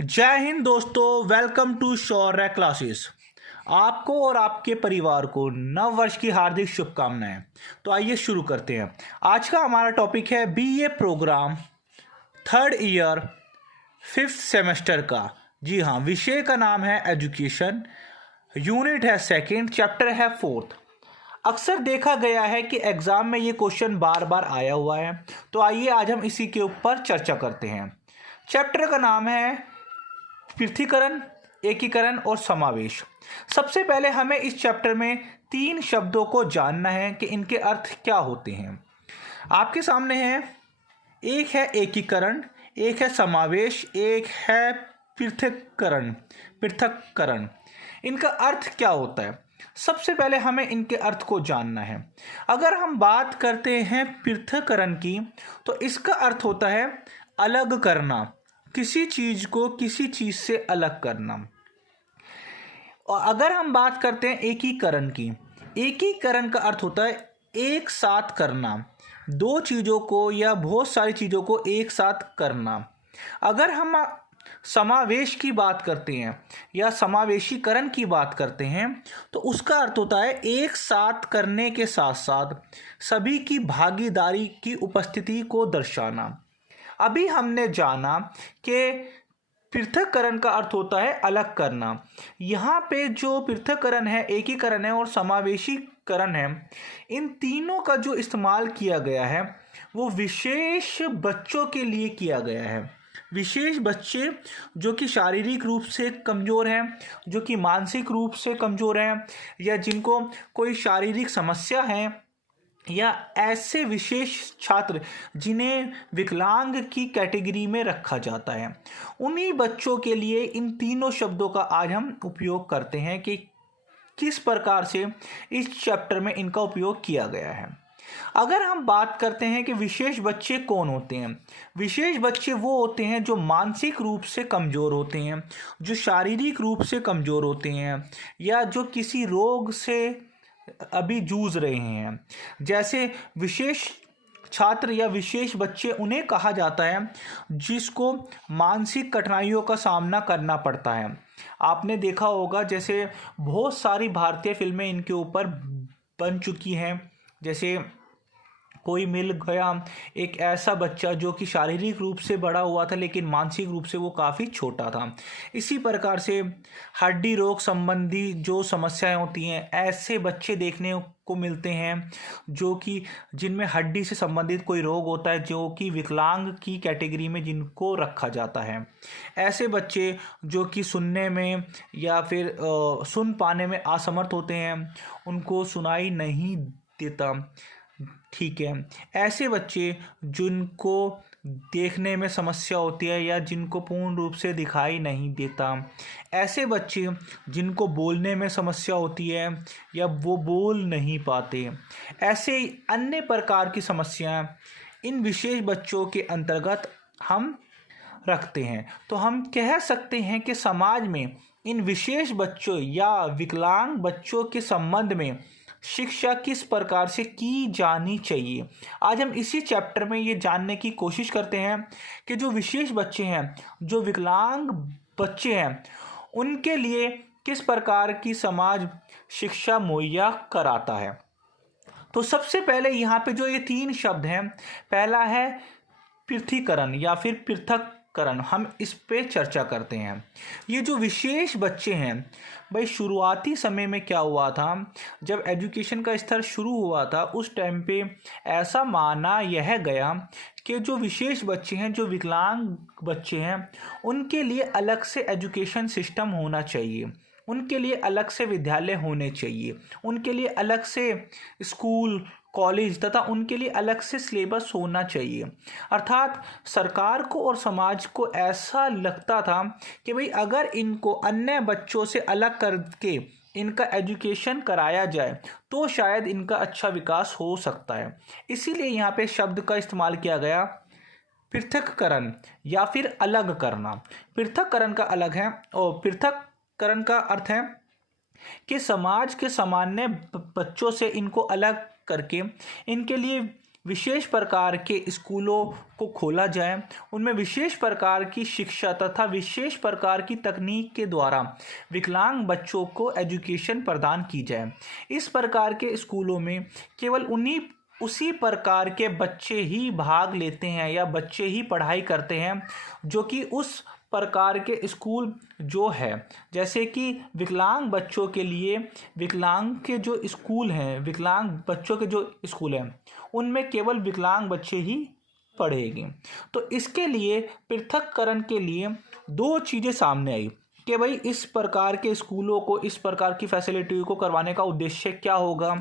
जय हिंद दोस्तों, welcome to Shaurya classes. आपको और आपके परिवार को नव वर्ष की हार्दिक शुभकामनाएं। तो आइए शुरू करते हैं। आज का हमारा टॉपिक है BA program third year fifth semester का। जी हाँ, विषय का नाम है एजुकेशन, यूनिट है सेकंड, चैप्टर है फोर्थ। अक्सर देखा गया है कि एग्जाम में ये क्वेश्चन बार बार आया हुआ है, तो आइए आज हम इसी के ऊपर चर्चा करते हैं। चैप्टर का नाम है पृथक्करण, एकीकरण और समावेश। सबसे पहले हमें इस चैप्टर में तीन शब्दों को जानना है कि इनके अर्थ क्या होते हैं। आपके सामने है, एक है एकीकरण, एक है समावेश, एक है पृथक्करण। पृथक्करण इनका अर्थ क्या होता है? सबसे पहले हमें इनके अर्थ को जानना है। अगर हम बात करते हैं पृथक्करण की, तो इसका अर्थ होता है अलग करना, किसी चीज को किसी चीज से अलग करना। और अगर हम बात करते हैं एकीकरण की, एकीकरण का अर्थ होता है एक साथ करना, दो चीजों को या बहुत सारी चीजों को एक साथ करना। अगर हम समावेश की बात करते हैं या समावेशीकरण की बात करते हैं, तो उसका अर्थ होता है एक साथ करने के साथ साथ सभी की भागीदारी की उपस्थिति को दर्शाना। अभी हमने जाना कि पृथक्करण का अर्थ होता है अलग करना। यहाँ पे जो पृथक्करण है, एकीकरण है और समावेशीकरण है, इन तीनों का जो इस्तेमाल किया गया है वो विशेष बच्चों के लिए किया गया है। विशेष बच्चे जो कि शारीरिक रूप से कमज़ोर हैं, जो कि मानसिक रूप से कमज़ोर हैं, या जिनको कोई शारीरिक समस्या है, या ऐसे विशेष छात्र जिन्हें विकलांग की कैटेगरी में रखा जाता है, उन्हीं बच्चों के लिए इन तीनों शब्दों का आज हम उपयोग करते हैं कि किस प्रकार से इस चैप्टर में इनका उपयोग किया गया है। अगर हम बात करते हैं कि विशेष बच्चे कौन होते हैं, विशेष बच्चे वो होते हैं जो मानसिक रूप से कमज़ोर होते हैं, जो शारीरिक रूप से कमज़ोर होते हैं, या जो किसी रोग से अभी जूझ रहे हैं। जैसे विशेष छात्र या विशेष बच्चे उन्हें कहा जाता है जिसको मानसिक कठिनाइयों का सामना करना पड़ता है। आपने देखा होगा, जैसे बहुत सारी भारतीय फिल्में इनके ऊपर बन चुकी हैं। जैसे कोई मिल गया, एक ऐसा बच्चा जो कि शारीरिक रूप से बड़ा हुआ था लेकिन मानसिक रूप से वो काफ़ी छोटा था। इसी प्रकार से हड्डी रोग संबंधी जो समस्याएं होती हैं, ऐसे बच्चे देखने को मिलते हैं जो कि जिनमें हड्डी से संबंधित कोई रोग होता है, जो कि विकलांग की कैटेगरी में जिनको रखा जाता है। ऐसे बच्चे जो कि सुनने में या फिर सुन पाने में असमर्थ होते हैं, उनको सुनाई नहीं देता, ठीक है। ऐसे बच्चे जिनको देखने में समस्या होती है या जिनको पूर्ण रूप से दिखाई नहीं देता, ऐसे बच्चे जिनको बोलने में समस्या होती है या वो बोल नहीं पाते, ऐसे अन्य प्रकार की समस्याएं इन विशेष बच्चों के अंतर्गत हम रखते हैं। तो हम कह सकते हैं कि समाज में इन विशेष बच्चों या विकलांग बच्चों के संबंध में शिक्षा किस प्रकार से की जानी चाहिए। आज हम इसी चैप्टर में ये जानने की कोशिश करते हैं कि जो विशेष बच्चे हैं, जो विकलांग बच्चे हैं, उनके लिए किस प्रकार की समाज शिक्षा मुहैया कराता है। तो सबसे पहले यहाँ पे जो ये तीन शब्द हैं, पहला है पृथक्करण या फिर पृथक्करण, हम इस पे चर्चा करते हैं। ये जो विशेष बच्चे हैं, भाई शुरुआती समय में क्या हुआ था, जब एजुकेशन का स्तर शुरू हुआ था, उस टाइम पे ऐसा माना यह गया कि जो विशेष बच्चे हैं, जो विकलांग बच्चे हैं, उनके लिए अलग से एजुकेशन सिस्टम होना चाहिए, उनके लिए अलग से विद्यालय होने चाहिए, उनके लिए अलग से स्कूल कॉलेज तथा उनके लिए अलग से सिलेबस होना चाहिए। अर्थात सरकार को और समाज को ऐसा लगता था कि भाई अगर इनको अन्य बच्चों से अलग करके इनका एजुकेशन कराया जाए तो शायद इनका अच्छा विकास हो सकता है। इसीलिए यहाँ पे शब्द का इस्तेमाल किया गया पृथक्करण या फिर अलग करना। पृथक्करण का अलग है और पृथक्करण का अर्थ है कि समाज के सामान्य बच्चों से इनको अलग करके इनके लिए विशेष प्रकार के स्कूलों को खोला जाए, उनमें विशेष प्रकार की शिक्षा तथा विशेष प्रकार की तकनीक के द्वारा विकलांग बच्चों को एजुकेशन प्रदान की जाए। इस प्रकार के स्कूलों में केवल उसी प्रकार के बच्चे ही भाग लेते हैं या बच्चे ही पढ़ाई करते हैं जो कि उस प्रकार के स्कूल जो है, जैसे कि विकलांग बच्चों के लिए विकलांग के जो स्कूल हैं, विकलांग बच्चों के जो स्कूल हैं उनमें केवल विकलांग बच्चे ही पढ़ेंगे। तो इसके लिए पृथक्करण के लिए दो चीज़ें सामने आई कि भाई इस प्रकार के स्कूलों को, इस प्रकार की फैसिलिटी को करवाने का उद्देश्य क्या होगा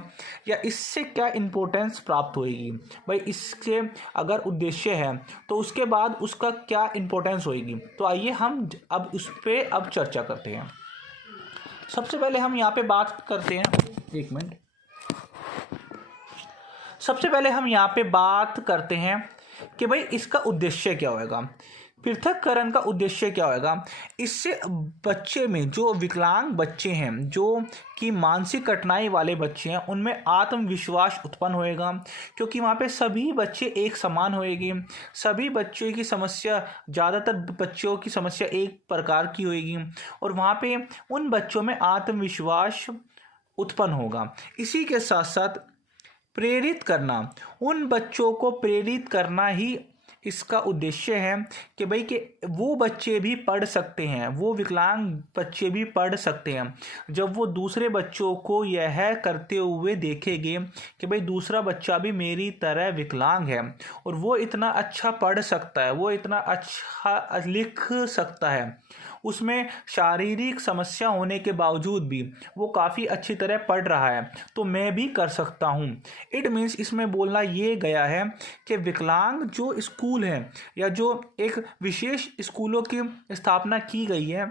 या इससे क्या इम्पोर्टेंस प्राप्त होएगी। भाई इससे अगर उद्देश्य है तो उसके बाद उसका क्या इम्पोर्टेंस होएगी। तो आइए हम अब उस पर अब चर्चा करते हैं। सबसे पहले हम यहाँ पे बात करते हैं, एक मिनट, सबसे पहले हम यहाँ पे बात करते हैं कि भाई इसका उद्देश्य क्या होएगा, पृथक्करण का उद्देश्य क्या होगा। इससे बच्चे में जो विकलांग बच्चे हैं, जो कि मानसिक कठिनाई वाले बच्चे हैं, उनमें आत्मविश्वास उत्पन्न होएगा, क्योंकि वहाँ पे सभी बच्चे एक समान होएगी। सभी बच्चों की समस्या, ज़्यादातर बच्चों की समस्या एक प्रकार की होएगी और वहाँ पे उन बच्चों में आत्मविश्वास उत्पन्न होगा। इसी के साथ साथ प्रेरित करना, उन बच्चों को प्रेरित करना ही इसका उद्देश्य है कि भाई कि वो बच्चे भी पढ़ सकते हैं, वो विकलांग बच्चे भी पढ़ सकते हैं। जब वो दूसरे बच्चों को यह करते हुए देखेंगे कि भाई दूसरा बच्चा भी मेरी तरह विकलांग है और वो इतना अच्छा पढ़ सकता है, वो इतना अच्छा लिख सकता है, उसमें शारीरिक समस्या होने के बावजूद भी वो काफ़ी अच्छी तरह पढ़ रहा है, तो मैं भी कर सकता हूँ। इट मीन्स इसमें बोलना ये गया है कि विकलांग जो स्कूल हैं या जो एक विशेष स्कूलों की स्थापना की गई है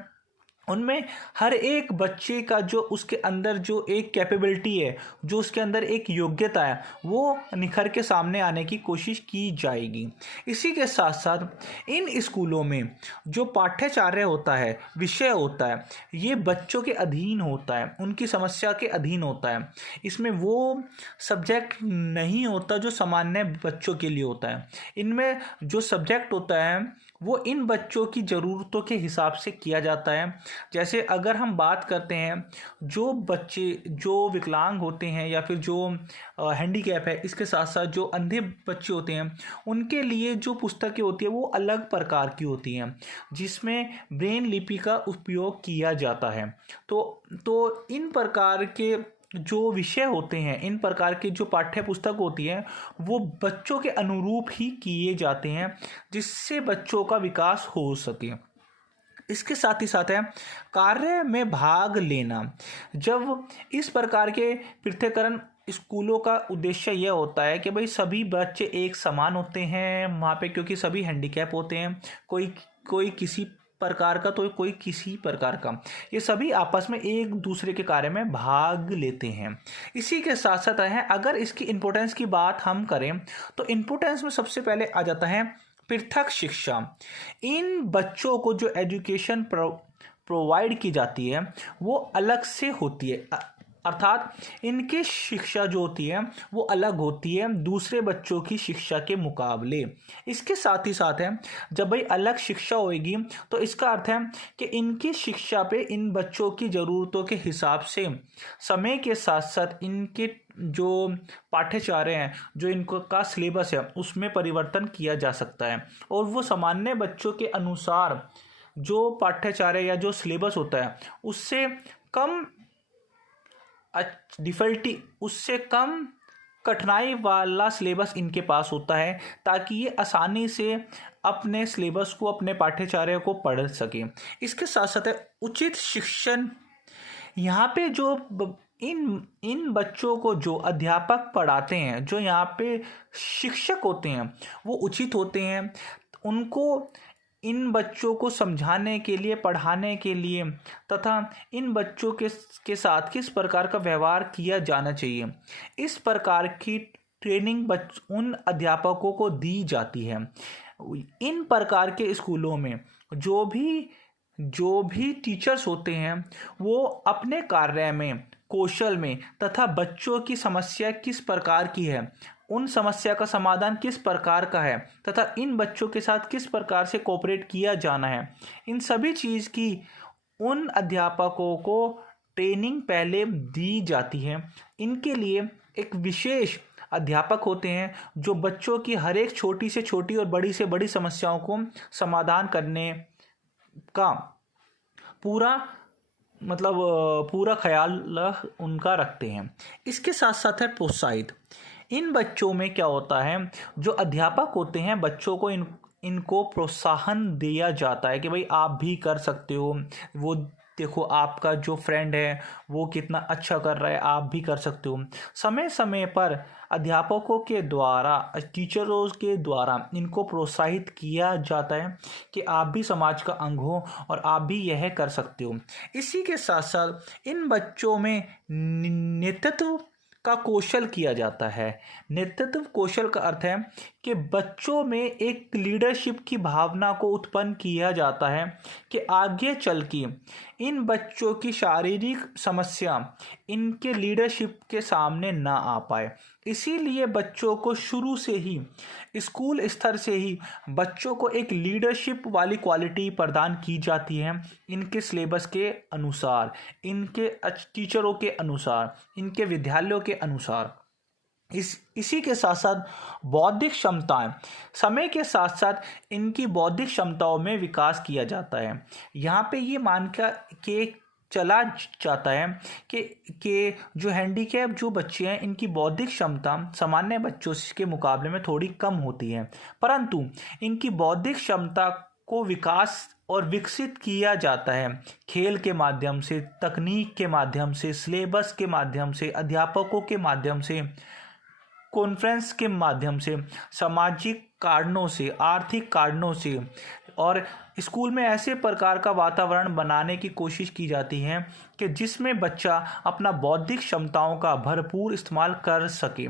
उनमें हर एक बच्चे का जो उसके अंदर जो एक कैपेबिलिटी है, जो उसके अंदर एक योग्यता है, वो निखर के सामने आने की कोशिश की जाएगी। इसी के साथ साथ इन स्कूलों में जो पाठ्यचर्या होता है, विषय होता है, ये बच्चों के अधीन होता है, उनकी समस्या के अधीन होता है। इसमें वो सब्जेक्ट नहीं होता जो सामान्य बच्चों के लिए होता है। इनमें जो सब्जेक्ट होता है वो इन बच्चों की ज़रूरतों के हिसाब से किया जाता है। जैसे अगर हम बात करते हैं जो बच्चे जो विकलांग होते हैं या फिर जो हैंडीकैप है, इसके साथ साथ जो अंधे बच्चे होते हैं, उनके लिए जो पुस्तकें होती है वो अलग प्रकार की होती हैं जिसमें ब्रेन लिपि का उपयोग किया जाता है। तो इन प्रकार के जो विषय होते हैं, इन प्रकार की जो पाठ्य पुस्तक होती है वो बच्चों के अनुरूप ही किए जाते हैं जिससे बच्चों का विकास हो सके। इसके साथ ही साथ है कार्य में भाग लेना। जब इस प्रकार के पृथक्करण स्कूलों का उद्देश्य यह होता है कि भाई सभी बच्चे एक समान होते हैं वहाँ पे, क्योंकि सभी हैंडीकैप होते हैं, कोई किसी प्रकार का तो कोई किसी प्रकार का, ये सभी आपस में एक दूसरे के कार्य में भाग लेते हैं। इसी के साथ साथ है अगर इसकी इम्पोर्टेंस की बात हम करें तो इम्पोर्टेंस में सबसे पहले आ जाता है पृथक शिक्षा। इन बच्चों को जो एजुकेशन प्रोवाइड की जाती है वो अलग से होती है, अर्थात इनकी शिक्षा जो होती है वो अलग होती है दूसरे बच्चों की शिक्षा के मुकाबले। इसके साथ ही साथ है जब भाई अलग शिक्षा होगी तो इसका अर्थ है कि इनकी शिक्षा पे इन बच्चों की ज़रूरतों के हिसाब से समय के साथ साथ इनके जो पाठ्यचर्या हैं, जो इनको का सिलेबस है, उसमें परिवर्तन किया जा सकता है और वो सामान्य बच्चों के अनुसार जो पाठ्यचर्या या जो सिलेबस होता है उससे कम डिफ़िकल्टी, उससे कम कठिनाई वाला सिलेबस इनके पास होता है ताकि ये आसानी से अपने सिलेबस को, अपने पाठ्यचर्या को पढ़ सकें। इसके साथ साथ उचित शिक्षण, यहाँ पे जो इन बच्चों को जो अध्यापक पढ़ाते हैं, जो यहाँ पे शिक्षक होते हैं वो उचित होते हैं। उनको इन बच्चों को समझाने के लिए, पढ़ाने के लिए तथा इन बच्चों के साथ किस प्रकार का व्यवहार किया जाना चाहिए, इस प्रकार की ट्रेनिंग उन अध्यापकों को दी जाती है। इन प्रकार के स्कूलों में जो भी टीचर्स होते हैं वो अपने कार्य में, कौशल में तथा बच्चों की समस्या किस प्रकार की है उन समस्या का समाधान किस प्रकार का है तथा इन बच्चों के साथ किस प्रकार से कोऑपरेट किया जाना है, इन सभी चीज़ की उन अध्यापकों को ट्रेनिंग पहले दी जाती है। इनके लिए एक विशेष अध्यापक होते हैं जो बच्चों की हर एक छोटी से छोटी और बड़ी से बड़ी समस्याओं को समाधान करने का पूरा पूरा ख्याल उनका रखते हैं। इसके साथ साथ है प्रोत्साहित। इन बच्चों में क्या होता है, जो अध्यापक होते हैं बच्चों को इनको प्रोत्साहन दिया जाता है कि भाई आप भी कर सकते हो, वो देखो आपका जो फ्रेंड है वो कितना अच्छा कर रहा है, आप भी कर सकते हो। समय समय पर अध्यापकों के द्वारा, टीचरों के द्वारा इनको प्रोत्साहित किया जाता है कि आप भी समाज का अंग हो और आप भी यह कर सकते हो। इसी के साथ साथ इन बच्चों में नेतृत्व का कौशल किया जाता है। नेतृत्व कौशल का अर्थ है कि बच्चों में एक लीडरशिप की भावना को उत्पन्न किया जाता है कि आगे चल के इन बच्चों की शारीरिक समस्या इनके लीडरशिप के सामने ना आ पाए। इसीलिए बच्चों को शुरू से ही, स्कूल स्तर से ही बच्चों को एक लीडरशिप वाली क्वालिटी प्रदान की जाती है, इनके सिलेबस के अनुसार, इनके टीचरों के अनुसार, इनके विद्यालयों के अनुसार। इसी के साथ साथ बौद्धिक क्षमताएं, समय के साथ साथ इनकी बौद्धिक क्षमताओं में विकास किया जाता है। यहाँ पे ये मान के चला जाता है कि जो हैंडीकैप जो बच्चे हैं इनकी बौद्धिक क्षमता सामान्य बच्चों के मुकाबले में थोड़ी कम होती है, परंतु इनकी बौद्धिक क्षमता को विकास और विकसित किया जाता है खेल के माध्यम से, तकनीक के माध्यम से, सिलेबस के माध्यम से, अध्यापकों के माध्यम से, कॉन्फ्रेंस के माध्यम से, सामाजिक कारणों से, आर्थिक कारणों से, और स्कूल में ऐसे प्रकार का वातावरण बनाने की कोशिश की जाती है कि जिसमें बच्चा अपना बौद्धिक क्षमताओं का भरपूर इस्तेमाल कर सके।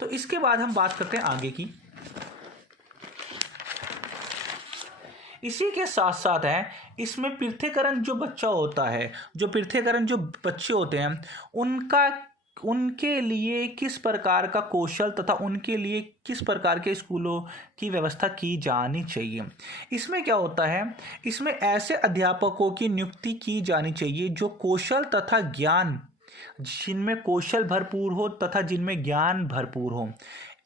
तो इसके बाद हम बात करते हैं आगे की। इसी के साथ साथ है इसमें पृथक्करण जो बच्चा होता है, जो पृथक्करण जो बच्चे होते हैं उनके लिए किस प्रकार का कौशल तथा उनके लिए किस प्रकार के स्कूलों की व्यवस्था की जानी चाहिए। इसमें क्या होता है, इसमें ऐसे अध्यापकों की नियुक्ति की जानी चाहिए जो कौशल तथा ज्ञान, जिनमें कौशल भरपूर हो तथा जिनमें ज्ञान भरपूर हो।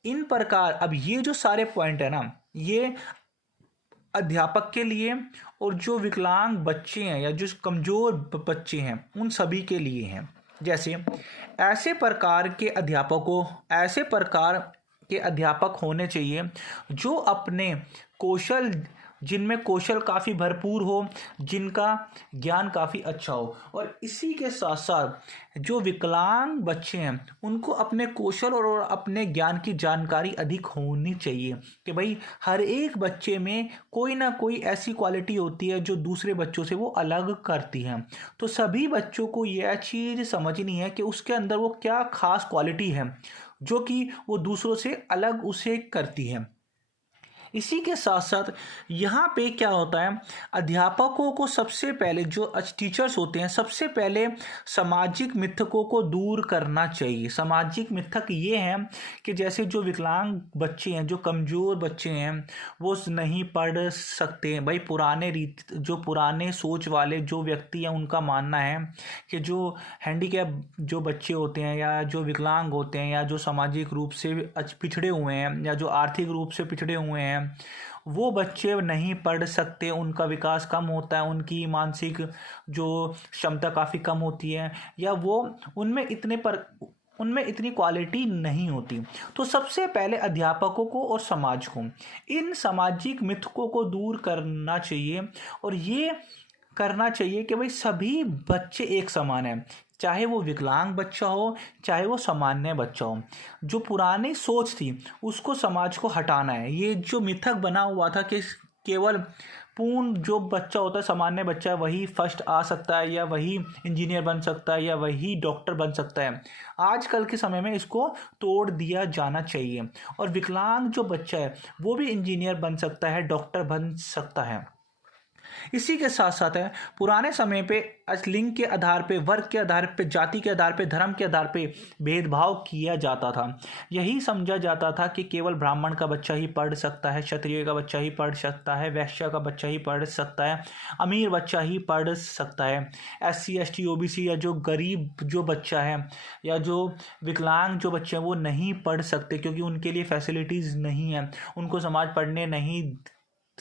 इन प्रकार, अब ये जो सारे पॉइंट है ना, ये अध्यापक के लिए और जो विकलांग बच्चे हैं या जो कमज़ोर बच्चे हैं उन सभी के लिए हैं। जैसे ऐसे प्रकार के अध्यापक होने चाहिए जो अपने कौशल, जिनमें कौशल काफ़ी भरपूर हो, जिनका ज्ञान काफ़ी अच्छा हो। और इसी के साथ साथ जो विकलांग बच्चे हैं उनको अपने कौशल और अपने ज्ञान की जानकारी अधिक होनी चाहिए कि भाई हर एक बच्चे में कोई ना कोई ऐसी क्वालिटी होती है जो दूसरे बच्चों से वो अलग करती है। तो सभी बच्चों को यह चीज़ समझनी है कि उसके अंदर वो क्या खास क्वालिटी है जो कि वो दूसरों से अलग उसे करती है। इसी के साथ साथ यहाँ पे क्या होता है, अध्यापकों को सबसे पहले, जो टीचर्स होते हैं, सबसे पहले सामाजिक मिथकों को दूर करना चाहिए। सामाजिक मिथक ये हैं कि जैसे जो विकलांग बच्चे हैं, जो कमज़ोर बच्चे हैं, वो नहीं पढ़ सकते हैं। भाई पुराने सोच वाले जो व्यक्ति हैं उनका मानना है कि जो हैंडीकैप जो बच्चे होते हैं या जो विकलांग होते हैं या जो सामाजिक रूप से पिछड़े हुए हैं या जो आर्थिक रूप से पिछड़े हुए हैं, वो बच्चे नहीं पढ़ सकते, उनका विकास कम होता है, उनकी मानसिक जो क्षमता काफ़ी कम होती है, या वो उनमें इतनी क्वालिटी नहीं होती। तो सबसे पहले अध्यापकों को और समाज को इन सामाजिक मिथकों को दूर करना चाहिए और ये करना चाहिए कि भाई सभी बच्चे एक समान हैं, चाहे वो विकलांग बच्चा हो चाहे वो सामान्य बच्चा हो। जो पुरानी सोच थी उसको समाज को हटाना है। ये जो मिथक बना हुआ था कि केवल पूर्ण जो बच्चा होता है, सामान्य बच्चा, वही फर्स्ट आ सकता है या वही इंजीनियर बन सकता है या वही डॉक्टर बन सकता है, आजकल के समय में इसको तोड़ दिया जाना चाहिए। और विकलांग जो बच्चा है वो भी इंजीनियर बन सकता है, डॉक्टर बन सकता है। इसी के साथ साथ है पुराने समय पे लिंग के आधार पे, वर्ग के आधार पे, जाति के आधार पे, धर्म के आधार पे भेदभाव किया जाता था। यही समझा जाता था कि केवल ब्राह्मण का बच्चा ही पढ़ सकता है, क्षत्रिय का बच्चा ही पढ़ सकता है, वैश्य का बच्चा ही पढ़ सकता है, अमीर बच्चा ही पढ़ सकता है। SC ST OBC या जो गरीब जो बच्चा है या जो विकलांग जो बच्चे हैं वो नहीं पढ़ सकते, क्योंकि उनके लिए फैसिलिटीज़ नहीं है, उनको समाज पढ़ने नहीं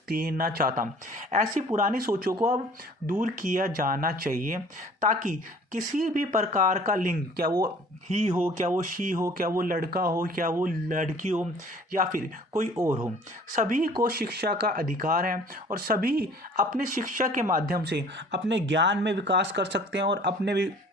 देना चाहता। ऐसी पुरानी सोचों को अब दूर किया जाना चाहिए, ताकि किसी भी प्रकार का लिंग, क्या वो ही हो, क्या वो शी हो, क्या वो लड़का हो, क्या वो लड़की हो, या फिर कोई और हो, सभी को शिक्षा का अधिकार है और सभी अपने शिक्षा के माध्यम से अपने ज्ञान में विकास कर सकते हैं और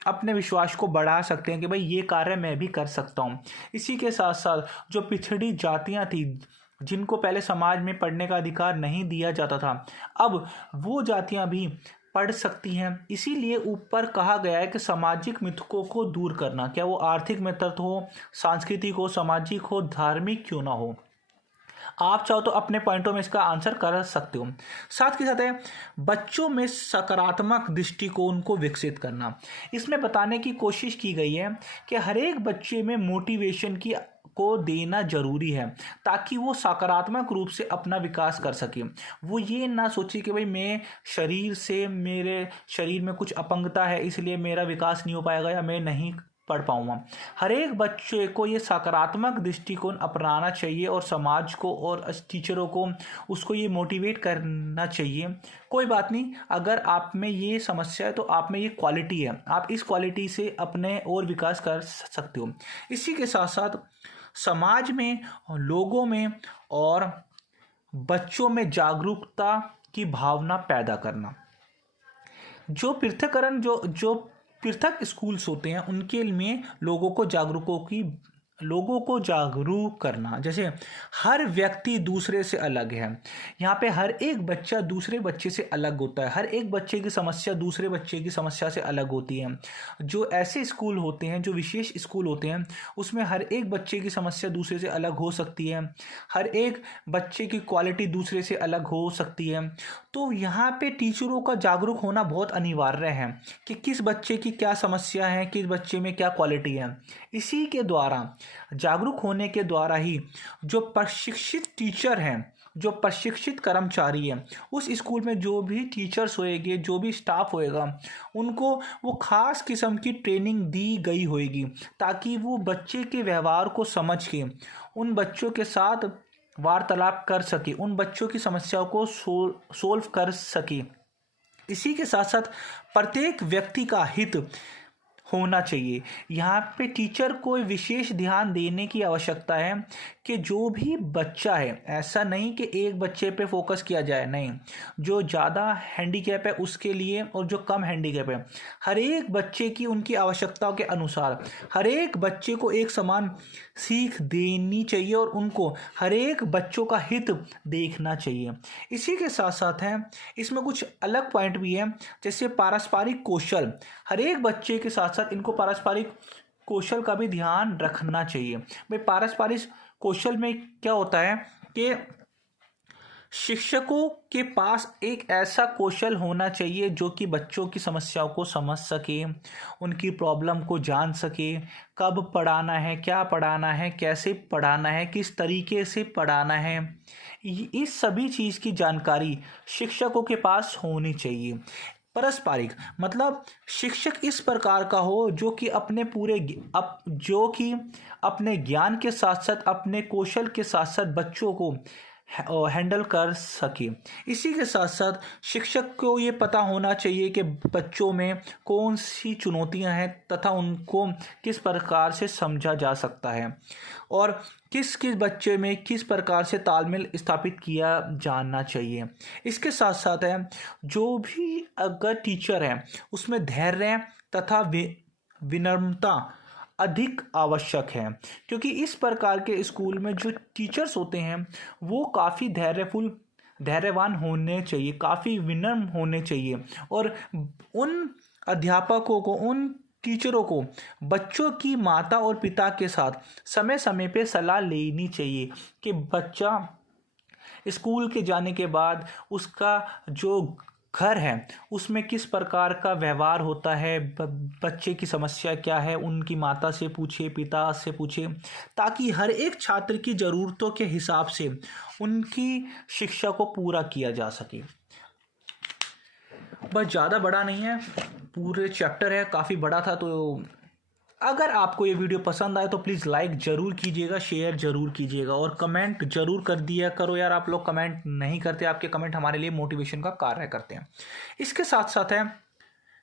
अपने विश्वास को बढ़ा सकते हैं कि भाई ये कार्य मैं भी कर सकता हूँ। इसी के साथ साथ जो पिछड़ी जातियाँ थी, जिनको पहले समाज में पढ़ने का अधिकार नहीं दिया जाता था, अब वो जातियां भी पढ़ सकती हैं। इसीलिए ऊपर कहा गया है कि सामाजिक मिथकों को दूर करना, क्या वो आर्थिक मिथक हो, सांस्कृतिक हो, सामाजिक हो, धार्मिक क्यों ना हो। आप चाहो तो अपने पॉइंटों में इसका आंसर कर सकते हो। साथ के साथ है बच्चों में सकारात्मक दृष्टिकोण को विकसित करना। इसमें बताने की कोशिश की गई है कि हर एक बच्चे में मोटिवेशन की को देना जरूरी है, ताकि वो सकारात्मक रूप से अपना विकास कर सके। वो ये ना सोचे कि भाई मेरे शरीर में कुछ अपंगता है इसलिए मेरा विकास नहीं हो पाएगा या मैं नहीं पढ़ पाऊंगा। हर एक बच्चे को ये सकारात्मक दृष्टिकोण अपनाना चाहिए और समाज को और टीचरों को उसको ये मोटिवेट करना चाहिए। कोई बात नहीं, अगर आप में ये समस्या है तो आप में ये क्वालिटी है, आप इस क्वालिटी से अपने और विकास कर सकते हो। इसी के साथ साथ समाज में, लोगों में और बच्चों में जागरूकता की भावना पैदा करना। जो पृथक स्कूल्स होते हैं उनके लिए लोगों को जागरूक करना। जैसे हर व्यक्ति दूसरे से अलग है, यहाँ पे हर एक बच्चा दूसरे बच्चे से अलग होता है, हर एक बच्चे की समस्या दूसरे बच्चे की समस्या से अलग होती है। जो ऐसे स्कूल होते हैं, जो विशेष स्कूल होते हैं, उसमें हर एक बच्चे की समस्या दूसरे से अलग हो सकती है, हर एक बच्चे की क्वालिटी दूसरे से अलग हो सकती है। तो यहाँ पे टीचरों का जागरूक होना बहुत अनिवार्य है कि किस बच्चे की क्या समस्या है, किस बच्चे में क्या क्वालिटी है। इसी के द्वारा, जागरूक होने के द्वारा ही जो प्रशिक्षित टीचर हैं, जो प्रशिक्षित कर्मचारी हैं, उस स्कूल में जो भी टीचर्स होएंगे, जो भी स्टाफ होएगा, उनको वो खास किस्म की ट्रेनिंग दी गई होएगी, ताकि वो बच्चे के व्यवहार को समझ के उन बच्चों के साथ वार्तालाप कर सके, उन बच्चों की समस्याओं को सोल्व कर सके। इसी के साथ साथ प्रत्येक व्यक्ति का हित होना चाहिए। यहाँ पे टीचर को विशेष ध्यान देने की आवश्यकता है कि जो भी बच्चा है, ऐसा नहीं कि एक बच्चे पे फोकस किया जाए, नहीं, जो ज़्यादा हैंडीकैप है उसके लिए और जो कम हैंडीकैप है, हर एक बच्चे की उनकी आवश्यकताओं के अनुसार हर एक बच्चे को एक समान सीख देनी चाहिए और उनको हर एक बच्चों का हित देखना चाहिए। इसी के साथ साथ है इसमें कुछ अलग पॉइंट भी है, जैसे पारस्परिक कौशल। हर एक बच्चे के साथ साथ इनको पारस्परिक कौशल का भी ध्यान रखना चाहिए। भाई पारस्परिक कौशल में क्या होता है कि शिक्षकों के पास एक ऐसा कौशल होना चाहिए जो कि बच्चों की समस्याओं को समझ सके, उनकी प्रॉब्लम को जान सके, कब पढ़ाना है, क्या पढ़ाना है, कैसे पढ़ाना है, किस तरीके से पढ़ाना है, इस सभी चीज़ की जानकारी शिक्षकों के पास होनी चाहिए। पारस्परिक मतलब शिक्षक इस प्रकार का हो जो कि अपने ज्ञान के साथ साथ अपने कौशल के साथ साथ बच्चों को हैंडल कर सके। इसी के साथ साथ शिक्षक को ये पता होना चाहिए कि बच्चों में कौन सी चुनौतियां हैं तथा उनको किस प्रकार से समझा जा सकता है और किस किस बच्चे में किस प्रकार से तालमेल स्थापित किया जाना चाहिए। इसके साथ साथ है जो भी अगर टीचर है उसमें धैर्य तथा विनम्रता अधिक आवश्यक है, क्योंकि इस प्रकार के स्कूल में जो टीचर्स होते हैं वो काफ़ी धैर्यवान होने चाहिए, काफ़ी विनम्र होने चाहिए और उन अध्यापकों को, उन टीचरों को बच्चों की माता और पिता के साथ समय समय पे सलाह लेनी चाहिए कि बच्चा स्कूल के जाने के बाद उसका जो घर है उसमें किस प्रकार का व्यवहार होता है, बच्चे की समस्या क्या है, उनकी माता से पूछे, पिता से पूछे, ताकि हर एक छात्र की ज़रूरतों के हिसाब से उनकी शिक्षा को पूरा किया जा सके। बस ज़्यादा बड़ा नहीं है, पूरे चैप्टर है, काफ़ी बड़ा था। तो अगर आपको ये वीडियो पसंद आए तो प्लीज़ लाइक ज़रूर कीजिएगा, शेयर ज़रूर कीजिएगा और कमेंट ज़रूर कर दिया करो यार। आप लोग कमेंट नहीं करते, आपके कमेंट हमारे लिए मोटिवेशन का कार्य करते हैं। इसके साथ साथ है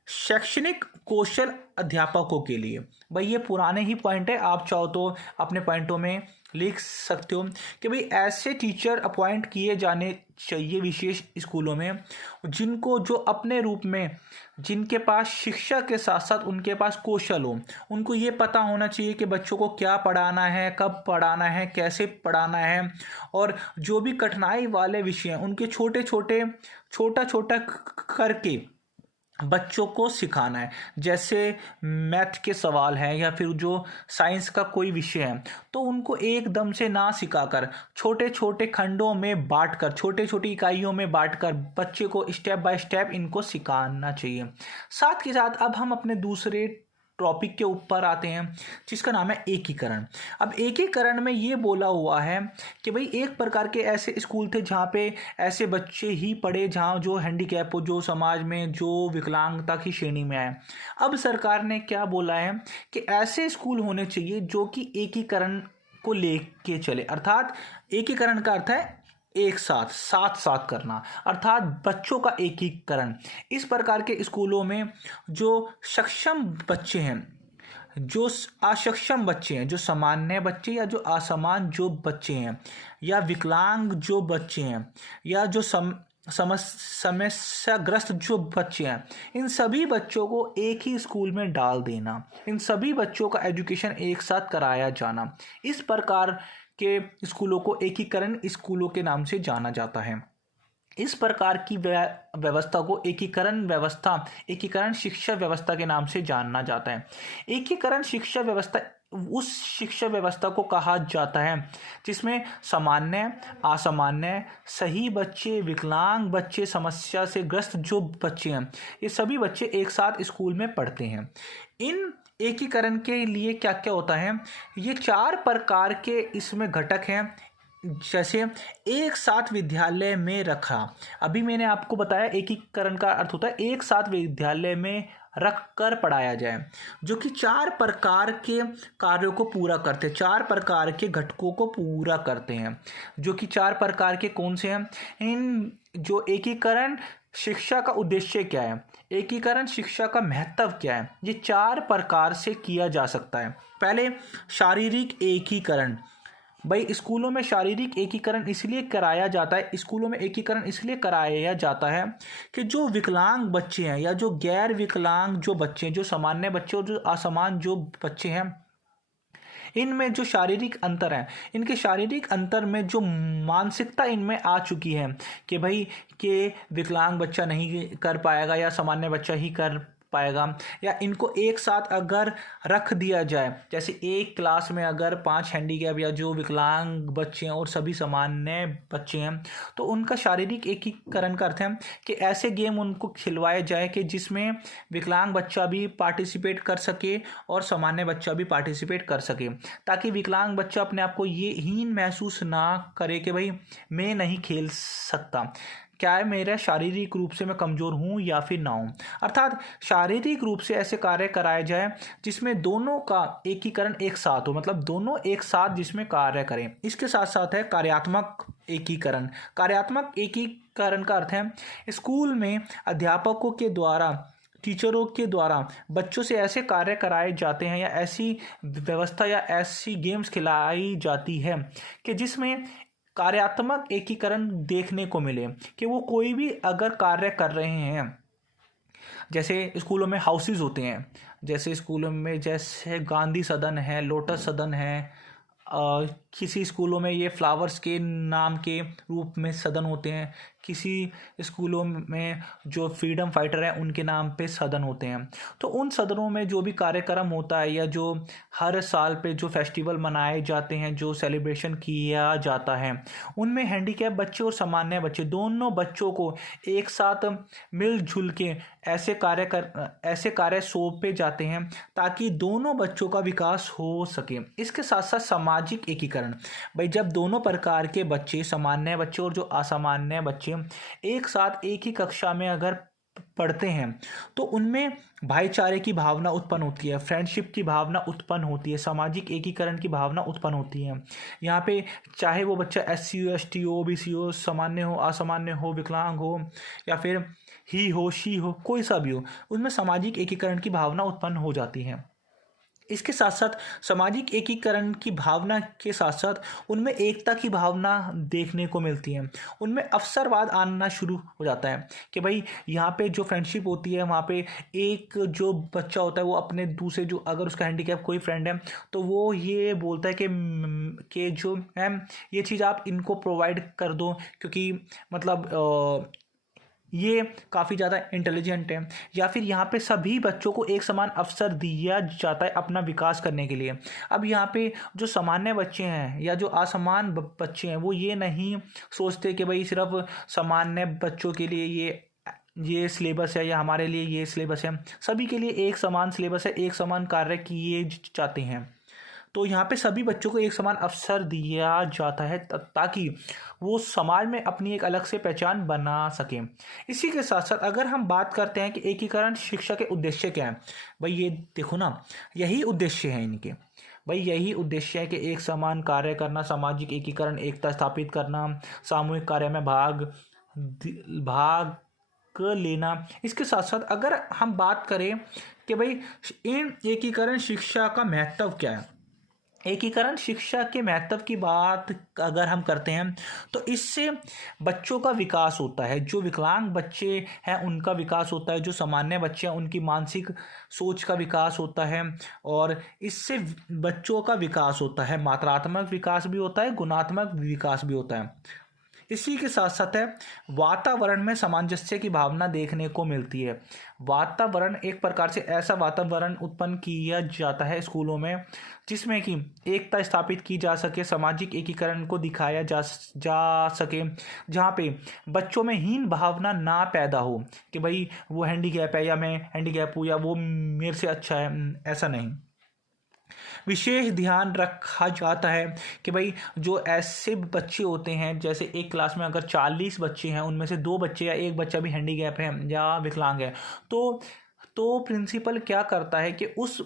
शैक्षणिक कौशल अध्यापकों के लिए। भाई ये पुराने ही पॉइंट है, आप चाहो तो अपने पॉइंटों में लिख सकते हो कि भाई ऐसे टीचर अपॉइंट किए जाने चाहिए विशेष स्कूलों में जिनको जो अपने रूप में जिनके पास शिक्षा के साथ साथ उनके पास कौशल हो। उनको ये पता होना चाहिए कि बच्चों को क्या पढ़ाना है, कब पढ़ाना है, कैसे पढ़ाना है, और जो भी कठिनाई वाले विषय हैं उनके छोटा छोटा करके बच्चों को सिखाना है। जैसे मैथ के सवाल हैं या फिर जो साइंस का कोई विषय है, तो उनको एकदम से ना सिखाकर छोटे छोटे खंडों में बांटकर, छोटे छोटी इकाइयों में बांटकर बच्चे को स्टेप बाय स्टेप इनको सिखाना चाहिए। साथ के साथ अब हम अपने दूसरे टॉपिक के ऊपर आते हैं जिसका नाम है एकीकरण। अब एकीकरण में ये बोला हुआ है कि भाई एक प्रकार के ऐसे स्कूल थे जहाँ पे ऐसे बच्चे ही पढ़े जहाँ जो हैंडीकैप हो, जो समाज में जो विकलांगता की श्रेणी में आए। अब सरकार ने क्या बोला है कि ऐसे स्कूल होने चाहिए जो कि एकीकरण को लेके चले। अर्थात एकीकरण का अर्थ है एक साथ साथ करना, अर्थात बच्चों का एकीकरण। इस प्रकार के स्कूलों में जो सक्षम बच्चे हैं, जो असक्षम बच्चे हैं, जो सामान्य बच्चे या जो असमान जो बच्चे हैं, या विकलांग जो बच्चे हैं, या जो समस्याग्रस्त जो बच्चे हैं, इन सभी बच्चों को एक ही स्कूल में डाल देना, इन सभी बच्चों का एजुकेशन एक साथ कराया जाना। इस प्रकार के स्कूलों को एकीकरण स्कूलों के नाम से जाना जाता है। इस प्रकार की व्यवस्था को एकीकरण शिक्षा व्यवस्था के नाम से जाना जाता है। एकीकरण शिक्षा व्यवस्था उस शिक्षा व्यवस्था को कहा जाता है जिसमें सामान्य, असामान्य, सही बच्चे, विकलांग बच्चे, समस्या से ग्रस्त जो बच्चे हैं, ये सभी बच्चे एक साथ स्कूल में पढ़ते हैं। इन एकीकरण के लिए क्या क्या होता है, ये 4 प्रकार के इसमें घटक हैं। जैसे एक साथ विद्यालय में रखा, अभी मैंने आपको बताया एकीकरण का अर्थ होता है एक साथ विद्यालय में रख कर पढ़ाया जाए, जो कि 4 प्रकार के कार्यों को पूरा करते हैं, 4 प्रकार के घटकों को पूरा करते हैं। जो कि 4 प्रकार के कौन से हैं? इन जो एकीकरण शिक्षा का उद्देश्य क्या है, एकीकरण शिक्षा का महत्व क्या है, ये 4 प्रकार से किया जा सकता है। पहले शारीरिक एकीकरण। भाई स्कूलों में शारीरिक एकीकरण इसलिए कराया जाता है, स्कूलों में एकीकरण इसलिए कराया जाता है कि जो विकलांग बच्चे हैं या जो गैर विकलांग जो बच्चे हैं, जो सामान्य बच्चे और जो असमान जो बच्चे हैं, इनमें जो शारीरिक अंतर है, इनके शारीरिक अंतर में जो मानसिकता इनमें आ चुकी है कि भाई कि विकलांग बच्चा नहीं कर पाएगा या सामान्य बच्चा ही कर पाएगा, या इनको एक साथ अगर रख दिया जाए, जैसे एक क्लास में अगर 5 हैंडीकैप या जो विकलांग बच्चे हैं और सभी सामान्य बच्चे हैं, तो उनका शारीरिक एकीकरण का अर्थ है कि ऐसे गेम उनको खिलवाए जाए कि जिसमें विकलांग बच्चा भी पार्टिसिपेट कर सके और सामान्य बच्चा भी पार्टिसिपेट कर सके, ताकि विकलांग बच्चा अपने आप को ये हीन महसूस ना करे कि भाई मैं नहीं खेल सकता, क्या है मेरा शारीरिक रूप से मैं कमज़ोर हूँ या फिर ना हूँ। अर्थात शारीरिक रूप से ऐसे कार्य कराए जाए जिसमें दोनों का एकीकरण एक साथ हो, मतलब दोनों एक साथ जिसमें कार्य करें। इसके साथ साथ है कार्यात्मक एकीकरण। कार्यात्मक एकीकरण का अर्थ है स्कूल में अध्यापकों के द्वारा, टीचरों के द्वारा बच्चों से ऐसे कार्य कराए जाते हैं या ऐसी व्यवस्था या ऐसी गेम्स खिलाई जाती है कि जिसमें कार्यात्मक एकीकरण देखने को मिले कि वो कोई भी अगर कार्य कर रहे हैं, जैसे स्कूलों में हाउसेस होते हैं, जैसे स्कूलों में जैसे गांधी सदन है, लोटस सदन है, किसी स्कूलों में ये फ्लावर्स के नाम के रूप में सदन होते हैं, किसी स्कूलों में जो फ्रीडम फाइटर हैं उनके नाम पे सदन होते हैं। तो उन सदनों में जो भी कार्यक्रम होता है या जो हर साल पे जो फेस्टिवल मनाए जाते हैं, जो सेलिब्रेशन किया जाता है, उनमें हैंडीकैप बच्चे और सामान्य बच्चे दोनों बच्चों को एक साथ मिलजुल के ऐसे कार्य सौंपे जाते हैं ताकि दोनों बच्चों का विकास हो सके। इसके साथ साथ सामाजिक एकीकरण, भाई जब दोनों प्रकार के बच्चे, सामान्य बच्चे और जो असामान्य बच्चे, एक साथ एक ही कक्षा में अगर पढ़ते हैं तो उनमें भाईचारे की भावना उत्पन्न होती है, फ्रेंडशिप की भावना उत्पन्न होती है, सामाजिक एकीकरण की भावना उत्पन्न होती है। यहाँ पे चाहे वो बच्चा SC हो, ST हो, OBC हो, सामान्य हो, असामान्य हो, विकलांग हो या फिर ही हो, शी हो, कोई सा भी हो, उनमें सामाजिक एकीकरण की भावना उत्पन्न हो जाती है। इसके साथ साथ सामाजिक एकीकरण की भावना के साथ साथ उनमें एकता की भावना देखने को मिलती है। उनमें अवसरवाद आना शुरू हो जाता है कि भाई यहाँ पे जो फ्रेंडशिप होती है वहाँ पे एक जो बच्चा होता है वो अपने दूसरे, जो अगर उसका हैंडीकैप कोई फ्रेंड है तो वो ये बोलता है कि जो है ये चीज़ आप इनको प्रोवाइड कर दो, क्योंकि मतलब ये काफ़ी ज़्यादा इंटेलिजेंट है। या फिर यहाँ पे सभी बच्चों को एक समान अवसर दिया जाता है अपना विकास करने के लिए। अब यहाँ पे जो सामान्य बच्चे हैं या जो असमान बच्चे हैं वो ये नहीं सोचते कि भाई सिर्फ सामान्य बच्चों के लिए ये सिलेबस है या हमारे लिए ये सिलेबस है। सभी के लिए एक समान सिलेबस है, एक समान कार्य किए जाते हैं। तो यहाँ पे सभी बच्चों को एक समान अवसर दिया जाता है ताकि वो समाज में अपनी एक अलग से पहचान बना सकें। इसी के साथ साथ अगर हम बात करते हैं कि एकीकरण शिक्षा के उद्देश्य क्या है, भाई ये देखो ना, यही उद्देश्य है इनके। भाई यही उद्देश्य है कि एक समान कार्य करना, सामाजिक एकीकरण, एकता स्थापित करना, सामूहिक कार्य में भाग लेना। इसके साथ साथ अगर हम बात करें कि भाई इन एकीकरण शिक्षा का महत्व क्या है, एकीकरण शिक्षा के महत्व की बात अगर हम करते हैं तो इससे बच्चों का विकास होता है। जो विकलांग बच्चे हैं उनका विकास होता है, जो सामान्य बच्चे हैं उनकी मानसिक सोच का विकास होता है, और इससे बच्चों का विकास होता है, मात्रात्मक विकास भी होता है, गुणात्मक विकास भी होता है। इसी के साथ साथ है वातावरण में सामंजस्य की भावना देखने को मिलती है। वातावरण एक प्रकार से ऐसा वातावरण उत्पन्न किया जाता है स्कूलों में जिसमें कि एकता स्थापित की जा सके, सामाजिक एकीकरण को दिखाया जा सके, जहाँ पे बच्चों में हीन भावना ना पैदा हो कि भाई वो हैंडीकैप है या मैं हैंडीकैप हूँ या वो मेरे से अच्छा है, ऐसा नहीं। विशेष ध्यान रखा जाता है कि भाई जो ऐसे बच्चे होते हैं, जैसे एक क्लास में अगर 40 बच्चे हैं उनमें से 2 बच्चे या एक बच्चा भी हैंडीकैप है या विकलांग है, तो प्रिंसिपल क्या करता है कि उस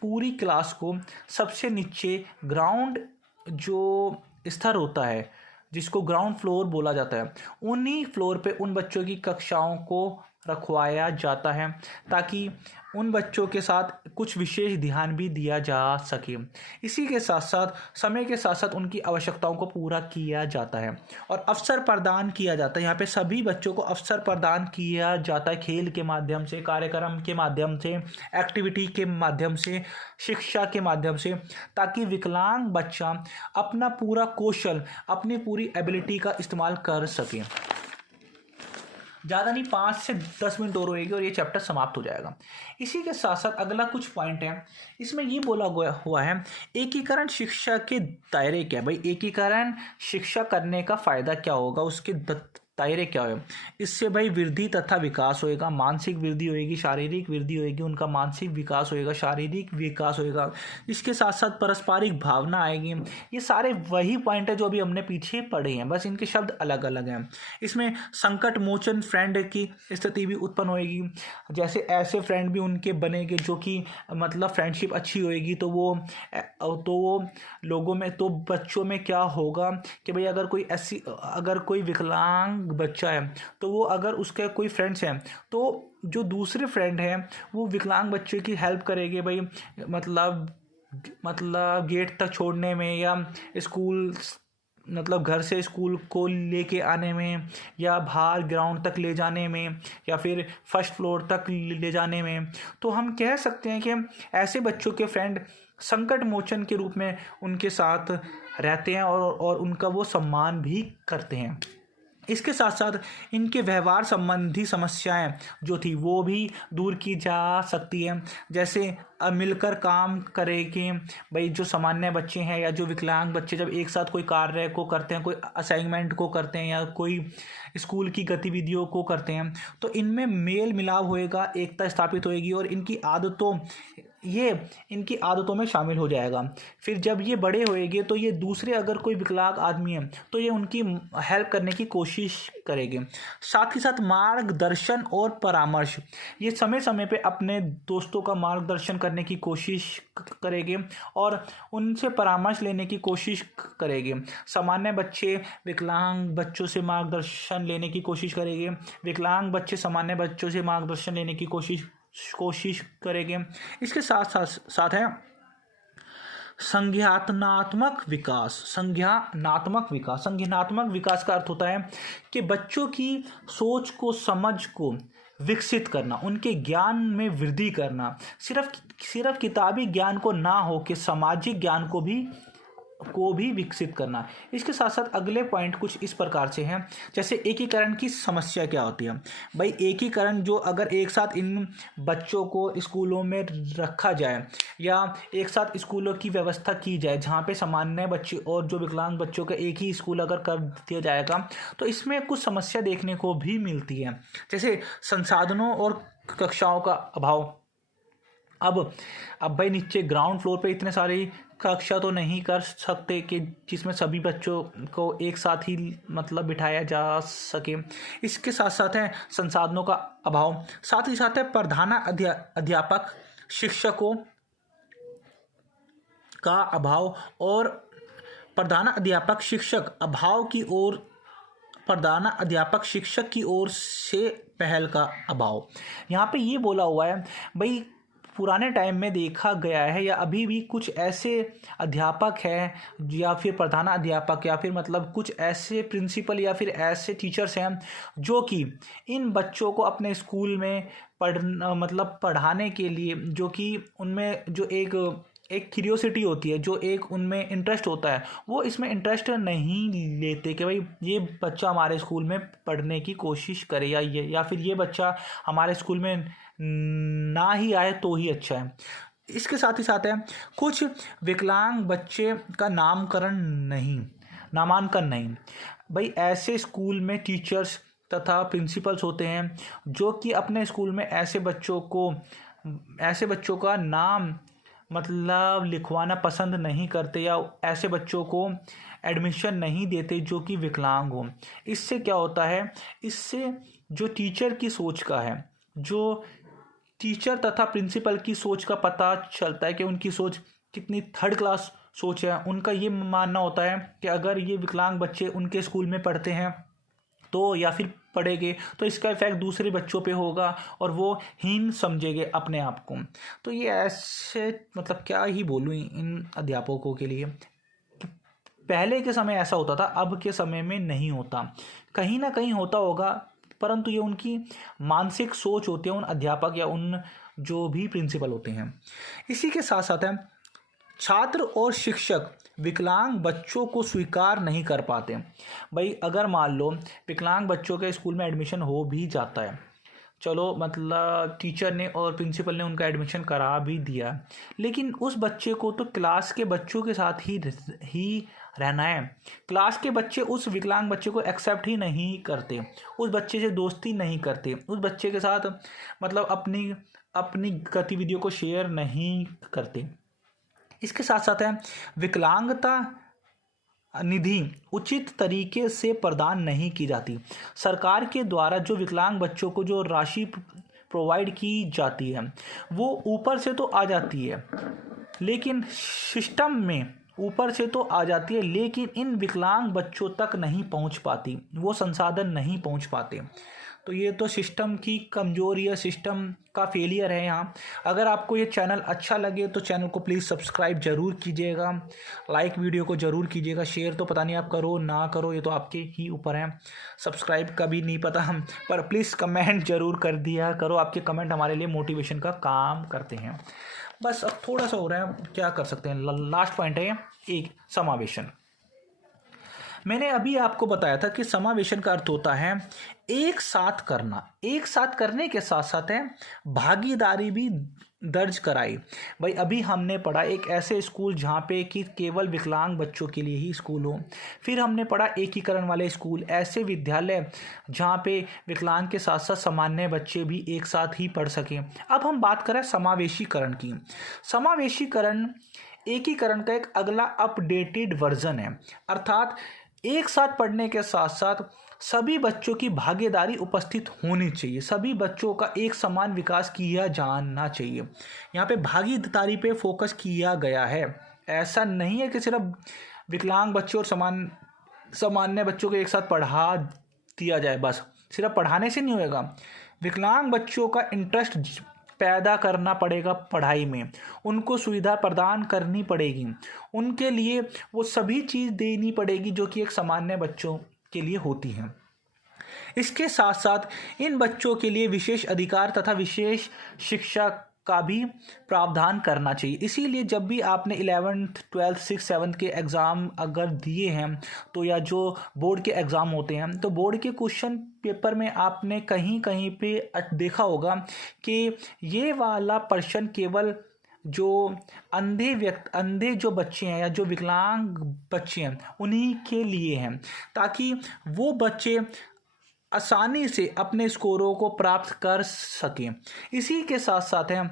पूरी क्लास को सबसे नीचे ग्राउंड जो स्तर होता है जिसको ग्राउंड फ्लोर बोला जाता है, उन्हीं फ्लोर पे उन बच्चों की कक्षाओं को रखवाया जाता है ताकि उन बच्चों के साथ कुछ विशेष ध्यान भी दिया जा सके। इसी के साथ साथ समय के साथ साथ उनकी आवश्यकताओं को पूरा किया जाता है और अवसर प्रदान किया जाता है। यहाँ पे सभी बच्चों को अवसर प्रदान किया जाता है, खेल के माध्यम से, कार्यक्रम के माध्यम से, एक्टिविटी के माध्यम से, शिक्षा के माध्यम से, ताकि विकलांग बच्चा अपना पूरा कौशल, अपनी पूरी एबिलिटी का इस्तेमाल कर सके। ज़्यादा नहीं, 5 से 10 मिनट और होएगी और ये चैप्टर समाप्त हो जाएगा। इसी के साथ साथ अगला कुछ पॉइंट है, इसमें ये बोला हुआ है एकीकरण शिक्षा के दायरे क्या है। भाई एकीकरण शिक्षा करने का फ़ायदा क्या होगा, उसके दायरे क्या हो। इससे भाई वृद्धि तथा विकास होएगा, मानसिक वृद्धि होएगी, शारीरिक वृद्धि होएगी, उनका मानसिक विकास होएगा, शारीरिक विकास होएगा। इसके साथ साथ पारस्परिक भावना आएगी। ये सारे वही पॉइंट है जो अभी हमने पीछे पढ़े हैं, बस इनके शब्द अलग अलग हैं। इसमें संकट मोचन फ्रेंड की स्थिति भी उत्पन्न होएगी, जैसे ऐसे फ्रेंड भी उनके बनेंगे जो कि मतलब फ्रेंडशिप अच्छी होएगी, तो वो लोगों में, तो बच्चों में क्या होगा कि भाई अगर कोई विकलांग बच्चा है तो वो अगर उसके कोई फ्रेंड्स हैं तो जो दूसरे फ्रेंड हैं वो विकलांग बच्चे की हेल्प करेंगे भाई, मतलब गेट तक छोड़ने में या स्कूल, मतलब घर से स्कूल को लेके आने में या बाहर ग्राउंड तक ले जाने में या फिर फर्स्ट फ्लोर तक ले जाने में। तो हम कह सकते हैं कि ऐसे बच्चों के फ्रेंड संकट मोचन के रूप में उनके साथ रहते हैं और उनका वो सम्मान भी करते हैं। इसके साथ साथ इनके व्यवहार संबंधी समस्याएं जो थी वो भी दूर की जा सकती है। जैसे मिलकर काम करेंगे, भाई जो सामान्य बच्चे हैं या जो विकलांग बच्चे जब एक साथ कोई कार्य को करते हैं, कोई असाइनमेंट को करते हैं या कोई स्कूल की गतिविधियों को करते हैं, तो इनमें मेल मिलाप होएगा, एकता स्थापित होएगी और इनकी आदतों में शामिल हो जाएगा। फिर जब ये बड़े होएंगे तो ये दूसरे अगर कोई विकलांग आदमी है तो ये उनकी हेल्प करने की कोशिश करेंगे। साथ ही साथ मार्गदर्शन और परामर्श, ये समय समय पे अपने दोस्तों का मार्गदर्शन करने की कोशिश करेंगे और उनसे परामर्श लेने की कोशिश करेंगे। सामान्य बच्चे विकलांग बच्चों से मार्गदर्शन लेने की कोशिश करेंगे, विकलांग बच्चे सामान्य बच्चों से मार्गदर्शन लेने की कोशिश करेंगे। इसके साथ साथ साथ है संज्ञानात्मक विकास। संज्ञानात्मक विकास का अर्थ होता है कि बच्चों की सोच को, समझ को विकसित करना, उनके ज्ञान में वृद्धि करना, सिर्फ किताबी ज्ञान को ना हो कि सामाजिक ज्ञान को भी विकसित करना। इसके साथ साथ अगले पॉइंट कुछ इस प्रकार से हैं, जैसे एकीकरण की समस्या क्या होती है। भाई एकीकरण, जो अगर एक साथ इन बच्चों को स्कूलों में रखा जाए या एक साथ स्कूलों की व्यवस्था की जाए जहाँ पे सामान्य बच्चे और जो विकलांग बच्चों का एक ही स्कूल अगर कर दिया जाएगा तो इसमें कुछ समस्या देखने को भी मिलती है, जैसे संसाधनों और कक्षाओं का अभाव। अब भाई नीचे ग्राउंड फ्लोर पे इतने सारी कक्षा तो नहीं कर सकते कि जिसमें सभी बच्चों को एक साथ ही मतलब बिठाया जा सके। इसके साथ साथ है संसाधनों का अभाव, साथ ही साथ है अध्यापक शिक्षकों का अभाव और प्रधानाध्यापक शिक्षक की ओर से पहल का अभाव। यहाँ पे ये बोला हुआ है भाई, पुराने टाइम में देखा गया है या अभी भी कुछ ऐसे अध्यापक हैं या फिर प्रधानाध्यापक या फिर मतलब कुछ ऐसे प्रिंसिपल या फिर ऐसे टीचर्स हैं जो कि इन बच्चों को अपने स्कूल में पढ़ाने के लिए, जो कि उनमें जो एक क्यूरियोसिटी होती है, जो एक उनमें इंटरेस्ट होता है, वो इसमें इंटरेस्ट नहीं लेते कि भाई ये बच्चा हमारे स्कूल में पढ़ने की कोशिश करे या फिर ये बच्चा हमारे स्कूल में ना ही आए तो ही अच्छा है। इसके साथ ही साथ है कुछ विकलांग बच्चे का नामांकन नहीं। भाई ऐसे स्कूल में टीचर्स तथा प्रिंसिपल्स होते हैं जो कि अपने स्कूल में ऐसे बच्चों का नाम मतलब लिखवाना पसंद नहीं करते या ऐसे बच्चों को एडमिशन नहीं देते जो कि विकलांग हो। इससे क्या होता है, इससे जो टीचर की सोच का है, जो टीचर तथा प्रिंसिपल की सोच का पता चलता है कि उनकी सोच कितनी थर्ड क्लास सोच है। उनका ये मानना होता है कि अगर ये विकलांग बच्चे उनके स्कूल में पढ़ते हैं तो या फिर पढ़ेंगे तो इसका इफेक्ट दूसरे बच्चों पे होगा और वो हीन समझेंगे अपने आप को। तो ये ऐसे मतलब क्या ही बोलूँ इन अध्यापकों के लिए। पहले के समय ऐसा होता था, अब के समय में नहीं होता। कहीं ना कहीं होता होगा, परंतु ये उनकी मानसिक सोच होती है उन अध्यापक या उन जो भी प्रिंसिपल होते हैं। इसी के साथ साथ है छात्र और शिक्षक विकलांग बच्चों को स्वीकार नहीं कर पाते। भाई अगर मान लो विकलांग बच्चों के स्कूल में एडमिशन हो भी जाता है, चलो मतलब टीचर ने और प्रिंसिपल ने उनका एडमिशन करा भी दिया, लेकिन उस बच्चे को तो क्लास के बच्चों के साथ ही रहना है। क्लास के बच्चे उस विकलांग बच्चे को एक्सेप्ट ही नहीं करते, उस बच्चे से दोस्ती नहीं करते, उस बच्चे के साथ मतलब अपनी गतिविधियों को शेयर नहीं करते। इसके साथ साथ है विकलांगता निधि उचित तरीके से प्रदान नहीं की जाती। सरकार के द्वारा जो विकलांग बच्चों को जो राशि प्रोवाइड की जाती है वो ऊपर से तो आ जाती है, लेकिन सिस्टम में ऊपर से तो आ जाती है लेकिन इन विकलांग बच्चों तक नहीं पहुंच पाती, वो संसाधन नहीं पहुंच पाते। तो ये तो सिस्टम की कमजोरी है, सिस्टम का फेलियर है यहाँ। अगर आपको ये चैनल अच्छा लगे तो चैनल को प्लीज़ सब्सक्राइब ज़रूर कीजिएगा, लाइक वीडियो को ज़रूर कीजिएगा, शेयर तो पता नहीं आप करो ना करो, ये तो आपके ही ऊपर है। सब्सक्राइब का भी नहीं पता हम, पर प्लीज़ कमेंट ज़रूर कर दिया करो, आपके कमेंट हमारे लिए मोटिवेशन का काम करते हैं। बस अब थोड़ा सा हो रहा है, क्या कर सकते हैं। लास्ट पॉइंट है एक समावेशन। मैंने अभी आपको बताया था कि समावेशन का अर्थ होता है एक साथ करना, एक साथ करने के साथ साथ है भागीदारी भी दर्ज कराई। भाई अभी हमने पढ़ा एक ऐसे स्कूल जहाँ पे कि केवल विकलांग बच्चों के लिए ही स्कूल हो। फिर हमने पढ़ा एकीकरण वाले स्कूल, ऐसे विद्यालय जहाँ पे विकलांग के साथ साथ सामान्य बच्चे भी एक साथ ही पढ़ सकें। अब हम बात करें समावेशीकरण की। समावेशीकरण एकीकरण का एक अगला अपडेटेड वर्जन है, अर्थात एक साथ पढ़ने के साथ साथ सभी बच्चों की भागीदारी उपस्थित होनी चाहिए, सभी बच्चों का एक समान विकास किया जाना चाहिए। यहाँ पे भागीदारी पे फोकस किया गया है। ऐसा नहीं है कि सिर्फ विकलांग बच्चों और सामान्य बच्चों को एक साथ पढ़ा दिया जाए, बस सिर्फ पढ़ाने से नहीं होएगा। विकलांग बच्चों का इंटरेस्ट पैदा करना पड़ेगा पढ़ाई में, उनको सुविधा प्रदान करनी पड़ेगी, उनके लिए वो सभी चीज़ देनी पड़ेगी जो कि एक सामान्य बच्चों के लिए होती हैं। इसके साथ साथ इन बच्चों के लिए विशेष अधिकार तथा विशेष शिक्षा का भी प्रावधान करना चाहिए। इसीलिए जब भी आपने 11th 12th 6th 7th के एग्ज़ाम अगर दिए हैं तो या जो बोर्ड के एग्ज़ाम होते हैं तो बोर्ड के क्वेश्चन पेपर में आपने कहीं कहीं पे देखा होगा कि ये वाला प्रश्न केवल जो अंधे जो बच्चे हैं या जो विकलांग बच्चे हैं उन्हीं के लिए हैं, ताकि वो बच्चे आसानी से अपने स्कोरों को प्राप्त कर सकें। इसी के साथ साथ है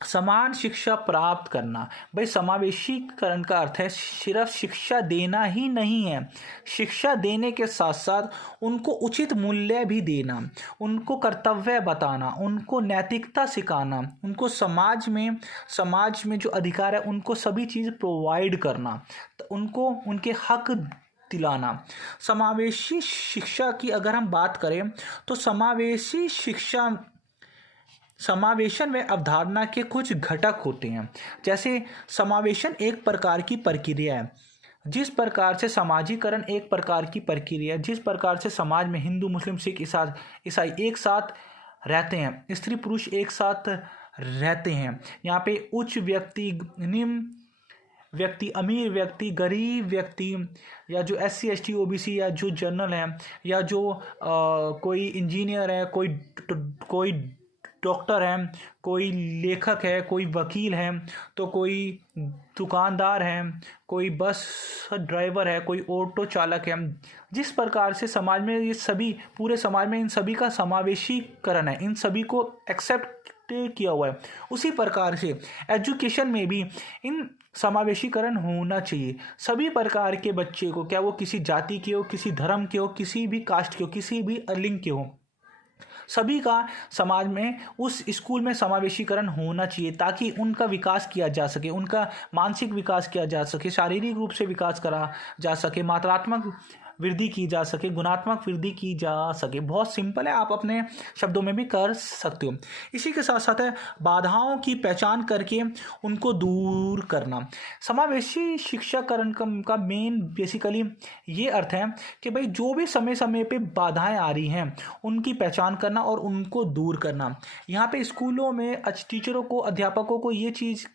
समान शिक्षा प्राप्त करना। भाई समावेशीकरण का अर्थ है सिर्फ शिक्षा देना ही नहीं है, शिक्षा देने के साथ साथ उनको उचित मूल्य भी देना, उनको कर्तव्य बताना, उनको नैतिकता सिखाना, उनको समाज में जो अधिकार है उनको सभी चीज़ प्रोवाइड करना, उनको उनके हक दिलाना। समावेशी शिक्षा की अगर हम बात करें तो समावेशन व अवधारणा के कुछ घटक होते हैं। जैसे समावेशन एक प्रकार की प्रक्रिया है, जिस प्रकार से समाजीकरण एक प्रकार की प्रक्रिया है, जिस प्रकार से समाज में हिंदू मुस्लिम सिख ईसाई एक साथ रहते हैं, स्त्री पुरुष एक साथ रहते हैं। यहाँ पे उच्च व्यक्ति, निम्न व्यक्ति, अमीर व्यक्ति, गरीब व्यक्ति, या जो SC ST OBC या जो जनरल है, या जो कोई इंजीनियर है, कोई डॉक्टर है, कोई लेखक है, कोई वकील है, तो कोई दुकानदार है, कोई बस ड्राइवर है, कोई ऑटो चालक है। जिस प्रकार से समाज में ये सभी, पूरे समाज में इन सभी का समावेशीकरण है, इन सभी को एक्सेप्ट किया हुआ है, उसी प्रकार से एजुकेशन में भी इन समावेशीकरण होना चाहिए। सभी प्रकार के बच्चे को, क्या वो किसी जाति के हो, किसी धर्म के हो, किसी भी कास्ट के हो, किसी भी लिंग के हो, सभी का समाज में उस स्कूल में समावेशीकरण होना चाहिए, ताकि उनका विकास किया जा सके, उनका मानसिक विकास किया जा सके, शारीरिक रूप से विकास करा जा सके, मात्रात्मक वृद्धि की जा सके, गुणात्मक वृद्धि की जा सके। बहुत सिंपल है, आप अपने शब्दों में भी कर सकते हो। इसी के साथ साथ है बाधाओं की पहचान करके उनको दूर करना। समावेशी शिक्षाकरण का मेन बेसिकली ये अर्थ है कि भाई जो भी समय समय पे बाधाएं आ रही हैं उनकी पहचान करना और उनको दूर करना। यहाँ पे स्कूलों में टीचरों को, अध्यापकों को ये चीज़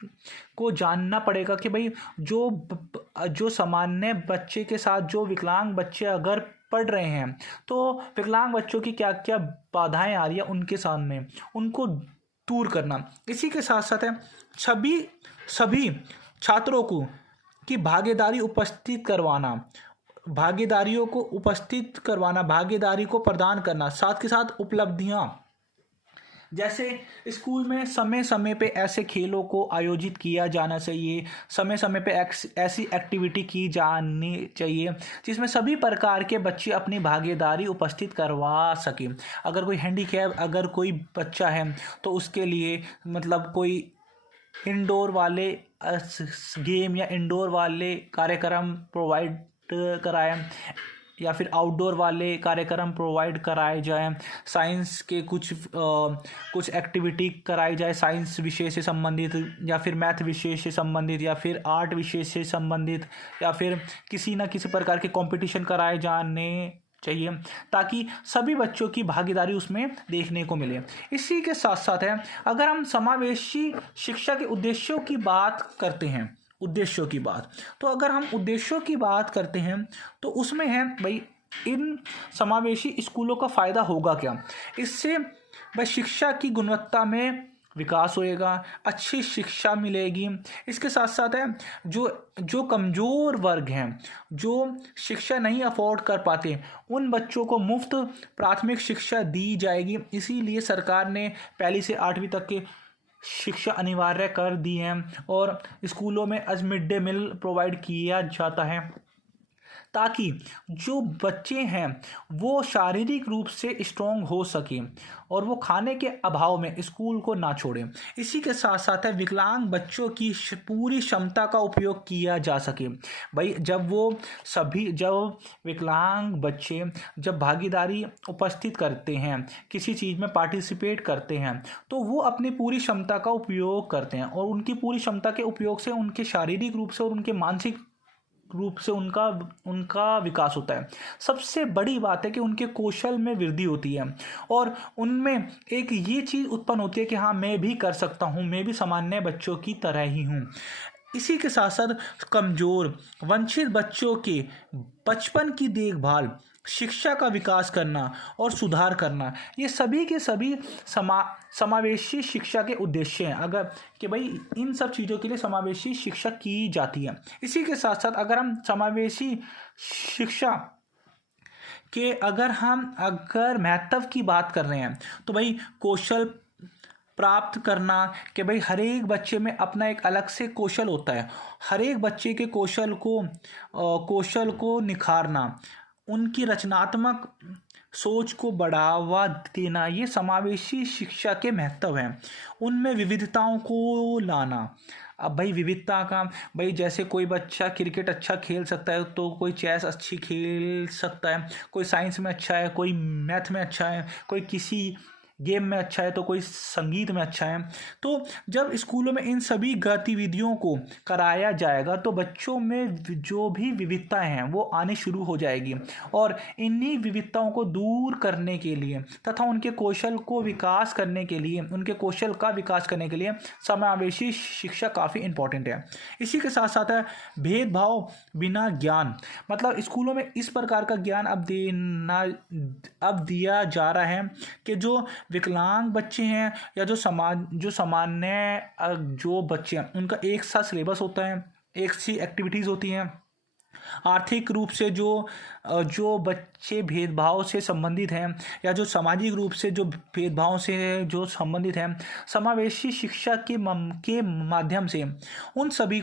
को जानना पड़ेगा कि भाई जो सामान्य बच्चे के साथ जो विकलांग बच्चे अगर पढ़ रहे हैं तो विकलांग बच्चों की क्या क्या बाधाएं आ रही है उनके सामने, उनको दूर करना। इसी के साथ साथ है सभी छात्रों को की भागीदारी उपस्थित करवाना, भागीदारी को प्रदान करना, साथ के साथ उपलब्धियां, जैसे स्कूल में समय समय पे ऐसे खेलों को आयोजित किया जाना चाहिए, समय समय पे ऐसी एक्टिविटी की जानी चाहिए जिसमें सभी प्रकार के बच्चे अपनी भागीदारी उपस्थित करवा सकें। अगर कोई हैंडीकैप अगर कोई बच्चा है तो उसके लिए मतलब कोई इंडोर वाले गेम या इंडोर वाले कार्यक्रम प्रोवाइड कराएं, या फिर आउटडोर वाले कार्यक्रम प्रोवाइड कराए जाएं, साइंस के कुछ एक्टिविटी कराई जाए साइंस विषय से संबंधित, या फिर मैथ विषय से संबंधित, या फिर आर्ट विषय से संबंधित, या फिर किसी न किसी प्रकार के कंपटीशन कराए जाने चाहिए, ताकि सभी बच्चों की भागीदारी उसमें देखने को मिले। इसी के साथ साथ है, अगर हम समावेशी शिक्षा के उद्देश्यों की बात करते हैं, उद्देश्यों की बात। तो अगर हम उद्देश्यों की बात करते हैं तो उसमें है भाई, इन समावेशी स्कूलों का फ़ायदा होगा क्या? इससे भाई शिक्षा की गुणवत्ता में विकास होएगा, अच्छी शिक्षा मिलेगी। इसके साथ साथ है जो जो कमज़ोर वर्ग हैं, जो शिक्षा नहीं अफोर्ड कर पाते, उन बच्चों को मुफ्त प्राथमिक शिक्षा दी जाएगी। इसीलिए सरकार ने पहली से 8वीं तक के शिक्षा अनिवार्य कर दी है और स्कूलों में आज मिड डे मील प्रोवाइड किया जाता है, ताकि जो बच्चे हैं वो शारीरिक रूप से स्ट्रॉन्ग हो सकें और वो खाने के अभाव में स्कूल को ना छोड़ें। इसी के साथ साथ है विकलांग बच्चों की पूरी क्षमता का उपयोग किया जा सके। भाई जब विकलांग बच्चे जब भागीदारी उपस्थित करते हैं, किसी चीज़ में पार्टिसिपेट करते हैं, तो वो अपनी पूरी क्षमता का उपयोग करते हैं और उनकी पूरी क्षमता के उपयोग से उनके शारीरिक रूप से और उनके मानसिक रूप से उनका विकास होता है। सबसे बड़ी बात है कि उनके कौशल में वृद्धि होती है और उनमें एक ये चीज़ उत्पन्न होती है कि हाँ, मैं भी कर सकता हूँ, मैं भी सामान्य बच्चों की तरह ही हूँ। इसी के साथ साथ कमज़ोर वंचित बच्चों के बचपन की देखभाल, शिक्षा का विकास करना और सुधार करना, ये सभी के सभी समावेशी शिक्षा के उद्देश्य हैं। अगर कि भाई इन सब चीज़ों के लिए समावेशी शिक्षा की जाती है। इसी के साथ साथ अगर हम समावेशी शिक्षा के अगर महत्व की बात कर रहे हैं तो भाई कौशल प्राप्त करना, कि भाई हर एक बच्चे में अपना एक अलग से कौशल होता है। हर एक बच्चे के कौशल को निखारना, उनकी रचनात्मक सोच को बढ़ावा देना, ये समावेशी शिक्षा के महत्व हैं। उनमें विविधताओं को लाना। अब भाई विविधता का भाई जैसे कोई बच्चा क्रिकेट अच्छा खेल सकता है तो कोई चेस अच्छी खेल सकता है, कोई साइंस में अच्छा है, कोई मैथ में अच्छा है, कोई किसी गेम में अच्छा है, तो कोई संगीत में अच्छा है। तो जब स्कूलों में इन सभी गतिविधियों को कराया जाएगा तो बच्चों में जो भी विविधताएं हैं वो आने शुरू हो जाएगी और इन्हीं विविधताओं को दूर करने के लिए तथा उनके कौशल का विकास करने के लिए समावेशी शिक्षा काफ़ी इम्पोर्टेंट है। इसी के साथ साथ है भेदभाव बिना ज्ञान। मतलब स्कूलों में इस प्रकार का ज्ञान अब दिया जा रहा है कि जो विकलांग बच्चे हैं या जो सामान्य जो बच्चे हैं उनका एक साथ सिलेबस होता है, एक सी एक्टिविटीज़ होती हैं। आर्थिक रूप से जो बच्चे भेदभाव से संबंधित हैं या जो सामाजिक रूप से जो भेदभाव से जो संबंधित हैं, समावेशी शिक्षा के माध्यम से उन सभी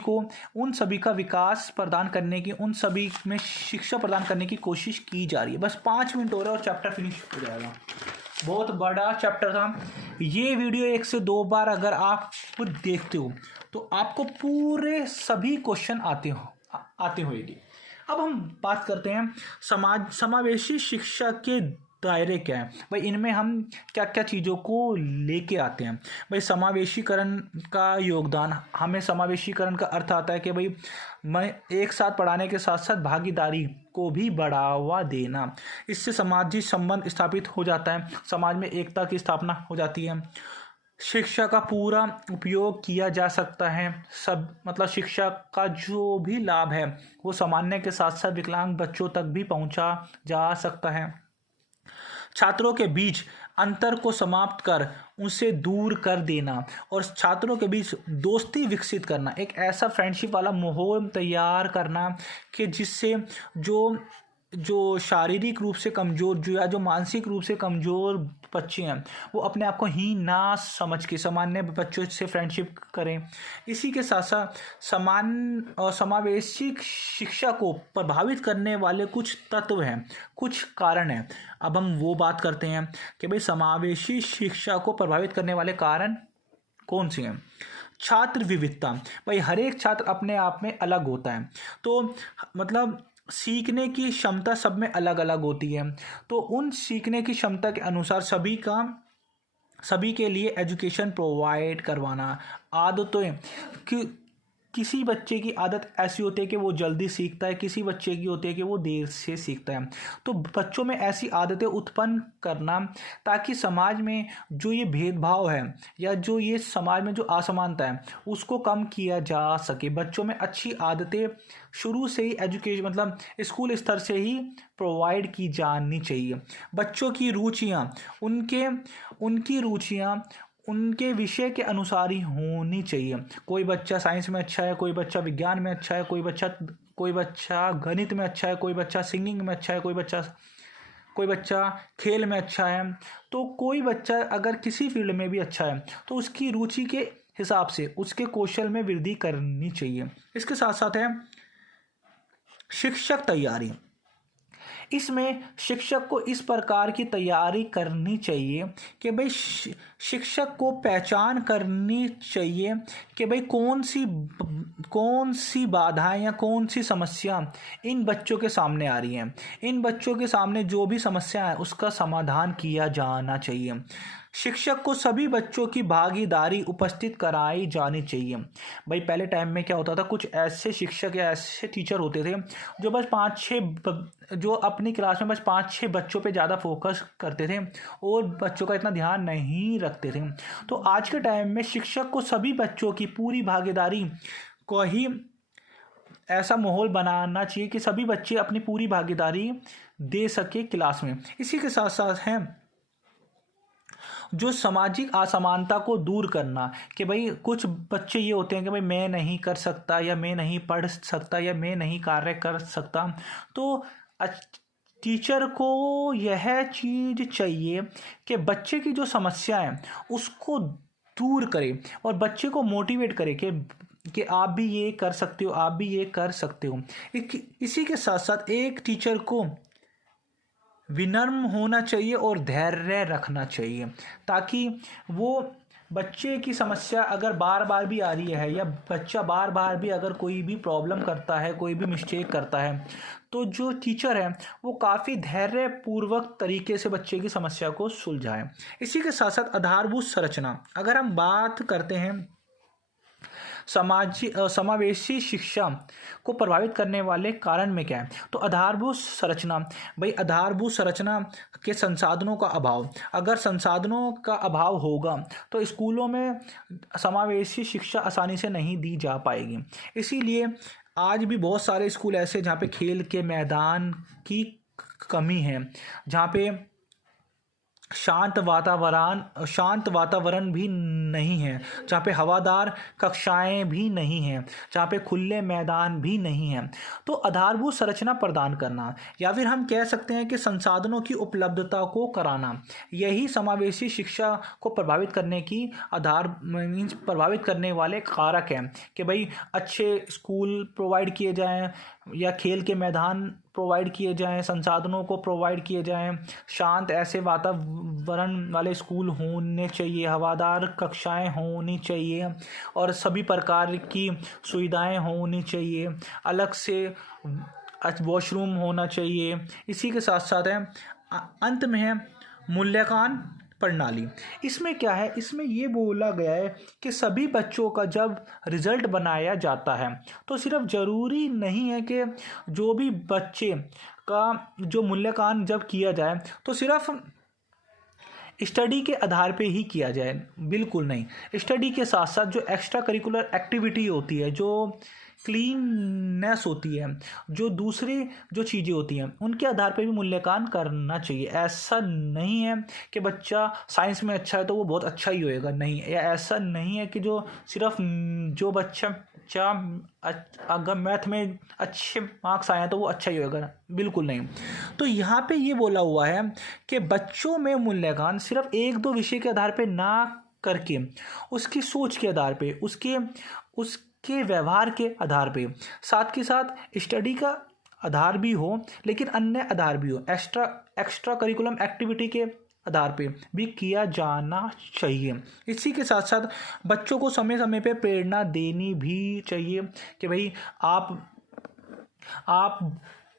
का विकास प्रदान करने की, उन सभी में शिक्षा प्रदान करने की कोशिश की जा रही है। बस 5 मिनट हो रहा है और चैप्टर फिनिश हो जाएगा। बहुत बड़ा चैप्टर था। ये वीडियो 1 से 2 बार अगर आप खुद देखते हो तो आपको पूरे सभी क्वेश्चन आते होंगे। अब हम बात करते हैं समावेशी शिक्षा के दायरे क्या है। भाई इनमें हम क्या क्या चीज़ों को लेके आते हैं। भाई समावेशीकरण का योगदान, हमें समावेशीकरण का अर्थ आता है कि भाई मैं एक साथ पढ़ाने के साथ साथ भागीदारी को भी बढ़ावा देना। इससे सामाजिक संबंध स्थापित हो जाता है, समाज में एकता की स्थापना हो जाती है, शिक्षा का पूरा उपयोग किया जा सकता है। मतलब शिक्षा का जो भी लाभ है वो सामान्य के साथ साथ विकलांग बच्चों तक भी पहुंचा जा सकता है। छात्रों के बीच अंतर को समाप्त कर उसे दूर कर देना और छात्रों के बीच दोस्ती विकसित करना, एक ऐसा फ्रेंडशिप वाला माहौल तैयार करना कि जिससे जो शारीरिक रूप से कमज़ोर या जो मानसिक रूप से कमज़ोर बच्चे हैं वो अपने आप को ही ना समझ के सामान्य बच्चों से फ्रेंडशिप करें। इसी के साथ साथ समावेशी शिक्षा को प्रभावित करने वाले कुछ तत्व हैं, कुछ कारण हैं। अब हम वो बात करते हैं कि भाई समावेशी शिक्षा को प्रभावित करने वाले कारण कौन से हैं। छात्र विविधता। भाई हर एक छात्र अपने आप में अलग होता है, तो मतलब सीखने की क्षमता सब में अलग अलग होती है। तो उन सीखने की क्षमता के अनुसार सभी के लिए एजुकेशन प्रोवाइड करवाना, आदतें किसी बच्चे की आदत ऐसी होती है कि वो जल्दी सीखता है, किसी बच्चे की होती है कि वो देर से सीखता है। तो बच्चों में ऐसी आदतें उत्पन्न करना ताकि समाज में जो ये भेदभाव है या जो ये समाज में जो असमानता है उसको कम किया जा सके। बच्चों में अच्छी आदतें शुरू से ही एजुकेशन मतलब स्कूल स्तर से ही प्रोवाइड की जानी चाहिए। बच्चों की रुचियाँ उनकी रुचियाँ उनके विषय के अनुसार ही होनी चाहिए। कोई बच्चा साइंस में अच्छा है, कोई बच्चा विज्ञान में अच्छा है, कोई बच्चा गणित में अच्छा है, कोई बच्चा सिंगिंग में अच्छा है, कोई बच्चा खेल में अच्छा है। तो कोई बच्चा अगर किसी फील्ड में भी अच्छा है तो उसकी रुचि के हिसाब से उसके कौशल में वृद्धि करनी चाहिए। इसके साथ साथ है शिक्षक तैयारी। इसमें शिक्षक को इस प्रकार की तैयारी करनी चाहिए कि भाई शिक्षक को पहचान करनी चाहिए कि भाई कौन सी बाधाएं या कौन सी समस्या इन बच्चों के सामने आ रही हैं। इन बच्चों के सामने जो भी समस्या है उसका समाधान किया जाना चाहिए। शिक्षक को सभी बच्चों की भागीदारी उपस्थित कराई जानी चाहिए। भाई पहले टाइम में क्या होता था, कुछ ऐसे शिक्षक या ऐसे टीचर होते थे जो बस जो अपनी क्लास में बस 5-6 बच्चों पे ज़्यादा फोकस करते थे और बच्चों का इतना ध्यान नहीं रखते थे। तो आज के टाइम में शिक्षक को सभी बच्चों की पूरी भागीदारी को ही ऐसा माहौल बनाना चाहिए कि सभी बच्चे अपनी पूरी भागीदारी दे सके क्लास में। इसी के साथ साथ है जो सामाजिक असमानता को दूर करना कि भाई कुछ बच्चे ये होते हैं कि भाई मैं नहीं कर सकता या मैं नहीं पढ़ सकता या मैं नहीं कार्य कर सकता। तो टीचर को यह चीज़ चाहिए कि बच्चे की जो समस्या है उसको दूर करे और बच्चे को मोटिवेट करे कि आप भी ये कर सकते हो, आप भी ये कर सकते हो। इसी के साथ साथ एक टीचर को विनम्र होना चाहिए और धैर्य रखना चाहिए ताकि वो बच्चे की समस्या अगर बार बार भी आ रही है या बच्चा बार बार भी अगर कोई भी प्रॉब्लम करता है, कोई भी मिस्टेक करता है, तो जो टीचर है वो काफ़ी धैर्यपूर्वक तरीके से बच्चे की समस्या को सुलझाए। इसी के साथ साथ आधारभूत संरचना, अगर हम बात करते हैं समावेशी शिक्षा को प्रभावित करने वाले कारण में क्या है, तो आधारभूत संरचना। भाई आधारभूत संरचना के संसाधनों का अभाव, अगर संसाधनों का अभाव होगा तो स्कूलों में समावेशी शिक्षा आसानी से नहीं दी जा पाएगी। इसीलिए आज भी बहुत सारे स्कूल ऐसे जहाँ पे खेल के मैदान की कमी है, जहाँ पे शांत वातावरण भी नहीं है, जहाँ पे हवादार कक्षाएं भी नहीं हैं, जहाँ पे खुले मैदान भी नहीं हैं। तो आधारभूत संरचना प्रदान करना या फिर हम कह सकते हैं कि संसाधनों की उपलब्धता को कराना, यही समावेशी शिक्षा को प्रभावित करने वाले कारक हैं कि भाई अच्छे स्कूल प्रोवाइड किए जाएं या खेल के मैदान प्रोवाइड किए जाएं, संसाधनों को प्रोवाइड किए जाएं, शांत ऐसे वातावरण वाले स्कूल होने चाहिए, हवादार कक्षाएं होनी चाहिए और सभी प्रकार की सुविधाएं होनी चाहिए, अलग से वॉशरूम होना चाहिए। इसी के साथ साथ है अंत में है मूल्यांकन प्रणाली। इसमें क्या है, इसमें ये बोला गया है कि सभी बच्चों का जब रिजल्ट बनाया जाता है तो सिर्फ ज़रूरी नहीं है कि जो भी बच्चे का जो मूल्यांकन जब किया जाए तो सिर्फ स्टडी के आधार पे ही किया जाए, बिल्कुल नहीं। स्टडी के साथ साथ जो एक्स्ट्रा करिकुलर एक्टिविटी होती है, जो क्लीननेस होती है, जो दूसरी जो चीज़ें होती हैं, उनके आधार पे भी मूल्यांकन करना चाहिए। ऐसा नहीं है कि बच्चा साइंस में अच्छा है तो वो बहुत अच्छा ही होएगा, नहीं। या ऐसा नहीं है कि जो सिर्फ जो बच्चा अगर मैथ में अच्छे मार्क्स आए हैं तो वो अच्छा ही होएगा, बिल्कुल नहीं। तो यहाँ पे ये बोला हुआ है कि बच्चों में मूल्यांकन सिर्फ 1-2 विषय के आधार पे ना करके उसकी सोच के आधार पे, उसके व्यवहार के आधार पे, साथ के साथ स्टडी का आधार भी हो लेकिन अन्य आधार भी हो, एक्स्ट्रा करिकुलम एक्टिविटी के आधार पे भी किया जाना चाहिए। इसी के साथ साथ बच्चों को समय समय पे प्रेरणा देनी भी चाहिए कि भाई आप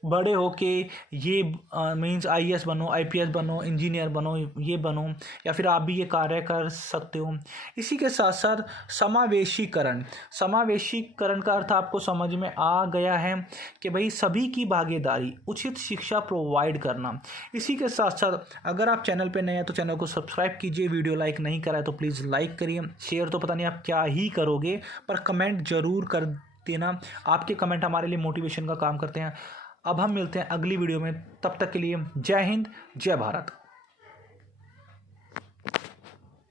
बड़े होके ये मीन्स आईएएस बनो, आईपीएस बनो, इंजीनियर बनो, ये बनो, या फिर आप भी ये कार्य कर सकते हो। इसी के साथ साथ समावेशीकरण, समावेशीकरण का अर्थ आपको समझ में आ गया है कि भाई सभी की भागीदारी, उचित शिक्षा प्रोवाइड करना। इसी के साथ साथ अगर आप चैनल पे नए हैं तो चैनल को सब्सक्राइब कीजिए, वीडियो लाइक नहीं करा है तो प्लीज़ लाइक करिए, शेयर तो पता नहीं आप क्या ही करोगे पर कमेंट ज़रूर कर देना। आपके कमेंट हमारे लिए मोटिवेशन का काम करते हैं। अब हम मिलते हैं अगली वीडियो में, तब तक के लिए जय हिंद, जय भारत।